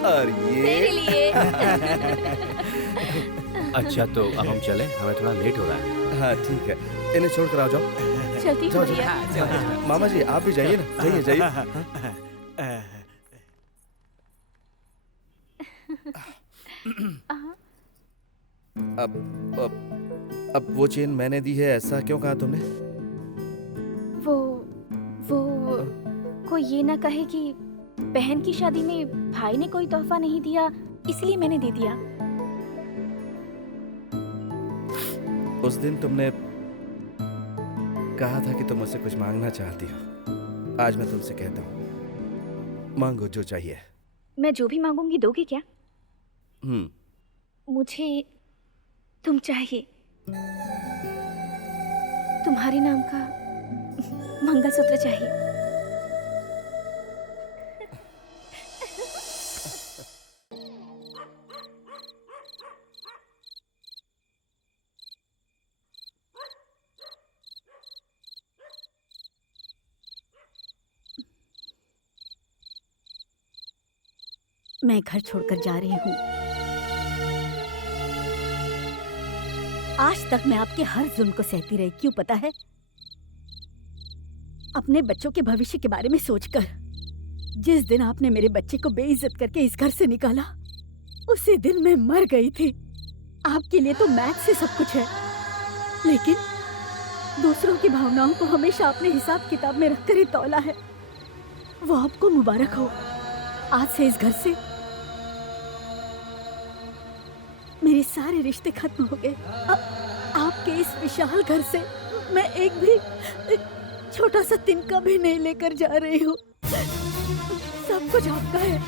और ये तेरे लिए। अच्छा, तो अब हम चले, हमें थोड़ा लेट हो रहा है। हाँ ठीक है, इन्हें छोड़ कर आओ। जाओ चलती हूँ भैया। मामा जी, आप भी जाइए ना। जाइए जाइए। अब वो चेन मैंने दी है, ऐसा क्यों कहा तुमने? वो कोई ये ना कहे कि बहन की शादी में भाई ने कोई तोहफा नहीं दिया, इसलिए मैंने दे दिया। उस दिन तुमने कहा था कि तुम मुझसे कुछ मांगना चाहती हो। आज मैं तुमसे कहता हूँ, मांगो जो चाहिए। मैं जो भी मांगूंगी दोगे क्या? मुझे तुम चाहिए, तुम्हारे नाम का मंगलसूत्र चाहिए। मैं घर छोड़कर जा रही हूँ। आज तक मैं आपके हर जुल्म को सहती रही, क्यों पता है? अपने बच्चों के भविष्य के बारे में सोचकर। जिस दिन आपने मेरे बच्चे को बेइज्जत करके इस घर से निकाला, उसी दिन मैं मर गई थी। आपके लिए तो मैथ से सब कुछ है, लेकिन दूसरों की भावनाओं को हमेशा अपने हिसाब किताब में रखकर ही तौला है। वो आपको मुबारक हो। आज से इस घर से मेरे सारे रिश्ते खत्म हो गए। आपके इस विशाल घर से मैं एक भी छोटा सा तिनका भी नहीं लेकर जा रही हूँ। सब कुछ आपका है।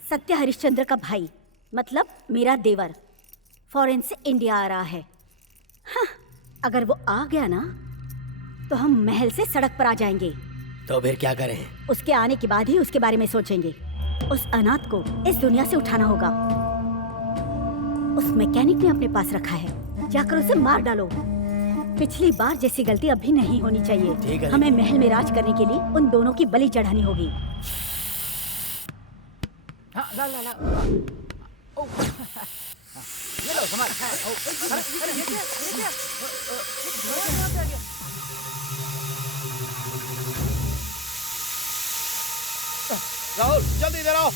सत्य हरिश्चंद्र का भाई मतलब मेरा देवर फॉरेन से इंडिया आ रहा है। हाँ, अगर वो आ गया ना तो हम महल से सड़क पर आ जाएंगे। तो फिर क्या करें? उसके आने के बाद ही उसके बारे में सोचेंगे। उस अनाथ को इस दुनिया से उठाना होगा। उस मैकेनिक ने अपने पास रखा है, जाकर उसे मार डालो। पिछली बार जैसी गलती अब भी नहीं होनी चाहिए। हमें महल में राज करने के लिए उन दोनों की बलि चढ़ानी होगी। हाँ, ला ला ला। ओ, ये लो हमारा। अरे ये क्या? राहुल जल्दी इधर आओ।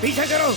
पीछे करो।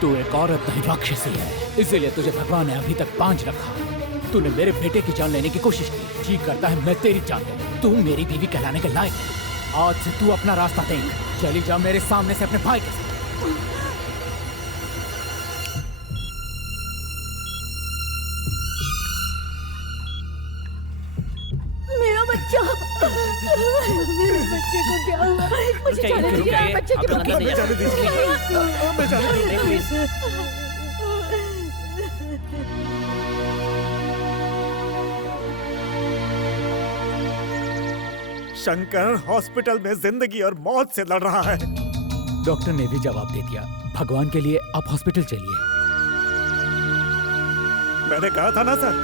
तू एक औरत नहीं राक्षसी है, इसीलिए तुझे भगवान ने अभी तक बांझ रखा। तूने मेरे बेटे की जान लेने की कोशिश की, जी करता है मैं तेरी जान लूं। तू मेरी बीवी कहलाने के लायक है। आज से तू अपना रास्ता देख, चली जा मेरे सामने से अपने भाई के साथ। मेरा बच्चा, मेरे बच्चे को क्या हुआ? मुझे जाने दीजिए, बच्चे को शंकर हॉस्पिटल में जिंदगी और मौत से लड़ रहा है। डॉक्टर ने भी जवाब दे दिया। भगवान के लिए आप हॉस्पिटल चलिए। मैंने कहा था ना सर,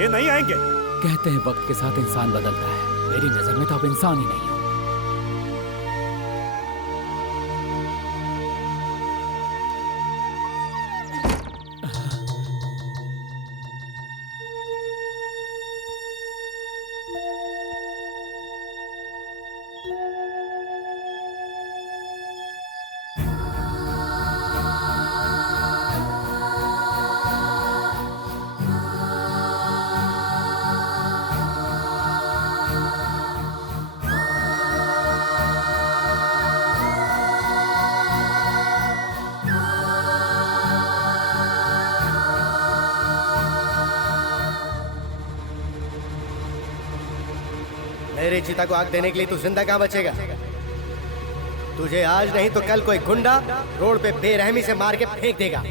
ये नहीं आएंगे। कहते हैं वक्त के साथ इंसान बदलता है। मेरी नजर में तो आप इंसान ही नहीं हो। मेरे चिता को आग देने के लिए तू जिंदा कहाँ बचेगा? तुझे आज नहीं तो कल कोई गुंडा रोड पे बेरहमी से मार के फेंक देगा,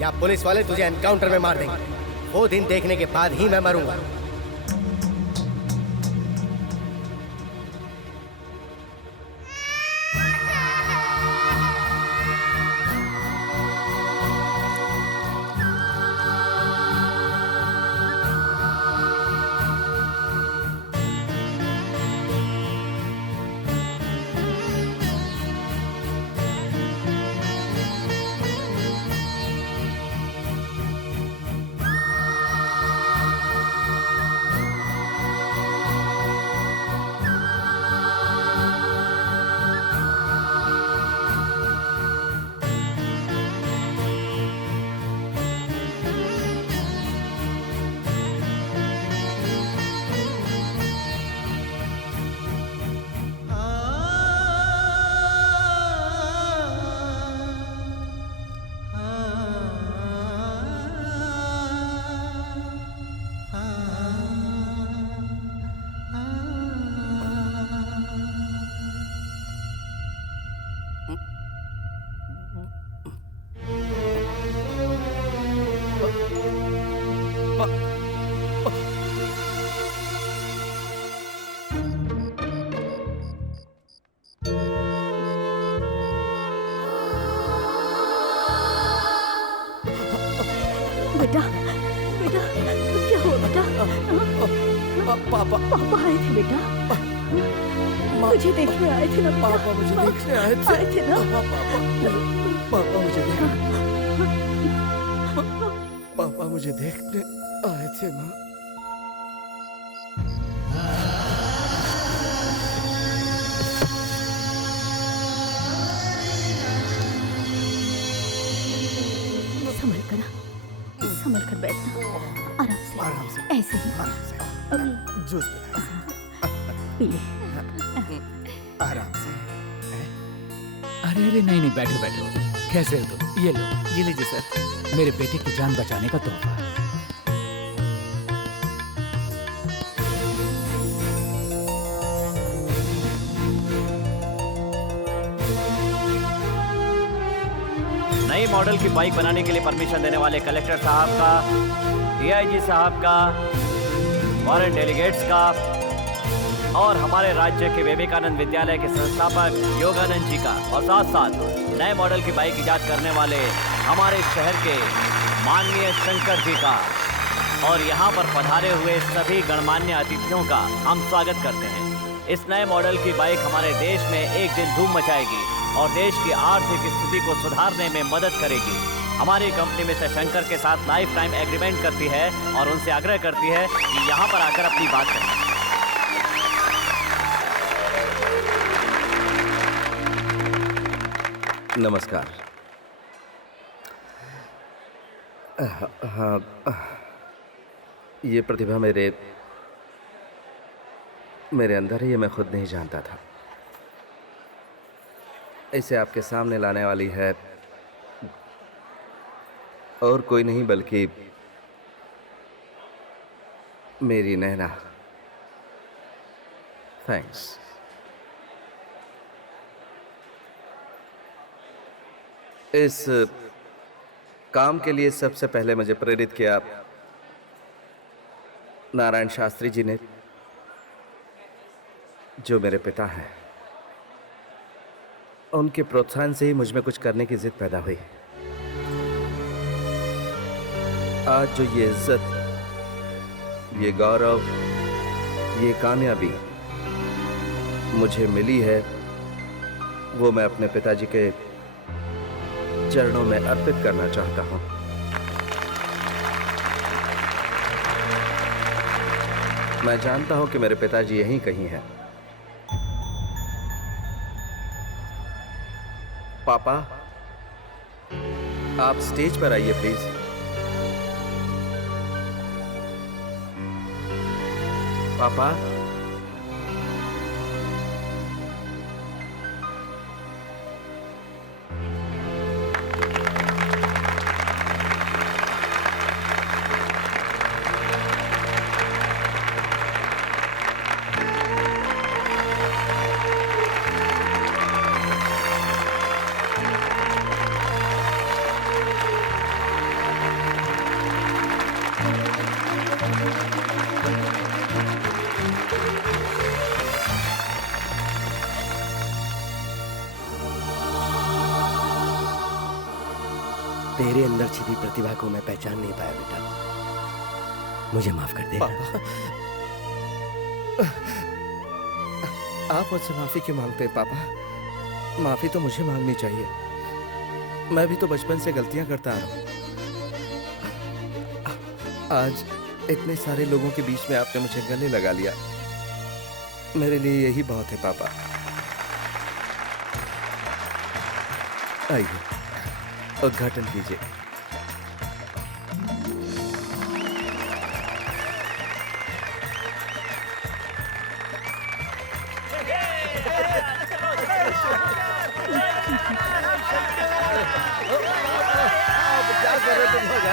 या पुलिस वाले तुझे एनकाउंटर में मार देंगे। वो दिन देखने के बाद ही मैं मरूंगा। बेटा, बेटा, क्या हुआ बेटा? पापा आए थे बेटा। मुझे देखने आए थे ना। पापा मुझे देखने आए थे ना। पापा मुझे देखने आए थे माँ। संभल कर बैठना, आराम से ऐसे ही जूस पी ले आराम से। अरे अरे नहीं नहीं, बैठो बैठो। कैसे हो तुम? ये लो। ये लीजिए सर, मेरे बेटे की जान बचाने का तोहफा। नई मॉडल की बाइक बनाने के लिए परमिशन देने वाले कलेक्टर साहब का, डीआईजी साहब का, फॉरेन डेलीगेट्स का और हमारे राज्य के विवेकानंद विद्यालय के संस्थापक योगानंद जी का, और साथ साथ नए मॉडल की बाइक ईजाद करने वाले हमारे शहर के माननीय शंकर जी का, और यहाँ पर पधारे हुए सभी गणमान्य अतिथियों का हम स्वागत करते हैं। इस नए मॉडल की बाइक हमारे देश में एक दिन धूम मचाएगी और देश की आर्थिक स्थिति को सुधारने में मदद करेगी। हमारी कंपनी मिस्टर शंकर के साथ लाइफ टाइम एग्रीमेंट करती है और उनसे आग्रह करती है कि यहाँ पर आकर अपनी बात करें। नमस्कार। हाँ, ये प्रतिभा मेरे अंदर है, ये मैं खुद नहीं जानता था। इसे आपके सामने लाने वाली है और कोई नहीं बल्कि मेरी नैना। थैंक्स। इस काम के लिए सबसे पहले मुझे प्रेरित किया नारायण शास्त्री जी ने। जो मेरे पिता हैं, उनके प्रोत्साहन से ही मुझ में कुछ करने की जिद पैदा हुई। आज जो ये इज्जत, ये गौरव, ये कामयाबी मुझे मिली है, वो मैं अपने पिताजी के चरणों में अर्पित करना चाहता हूं। मैं जानता हूं कि मेरे पिताजी यहीं कहीं हैं। पापा, आप स्टेज पर आइए प्लीज। पापा, तेरे अंदर छिपी प्रतिभा को मैं पहचान नहीं पाया बेटा, मुझे माफ कर दे। आप मुझसे माफी क्यों मांगते हैं पापा? माफी तो मुझे मांगनी चाहिए। मैं भी तो बचपन से गलतियां करता आ रहा हूं। आज इतने सारे लोगों के बीच में आपने मुझे गले लगा लिया, मेरे लिए यही बहुत है पापा। आइए, उद्घाटन कीजिए। क्या कर रहे तुम लोग?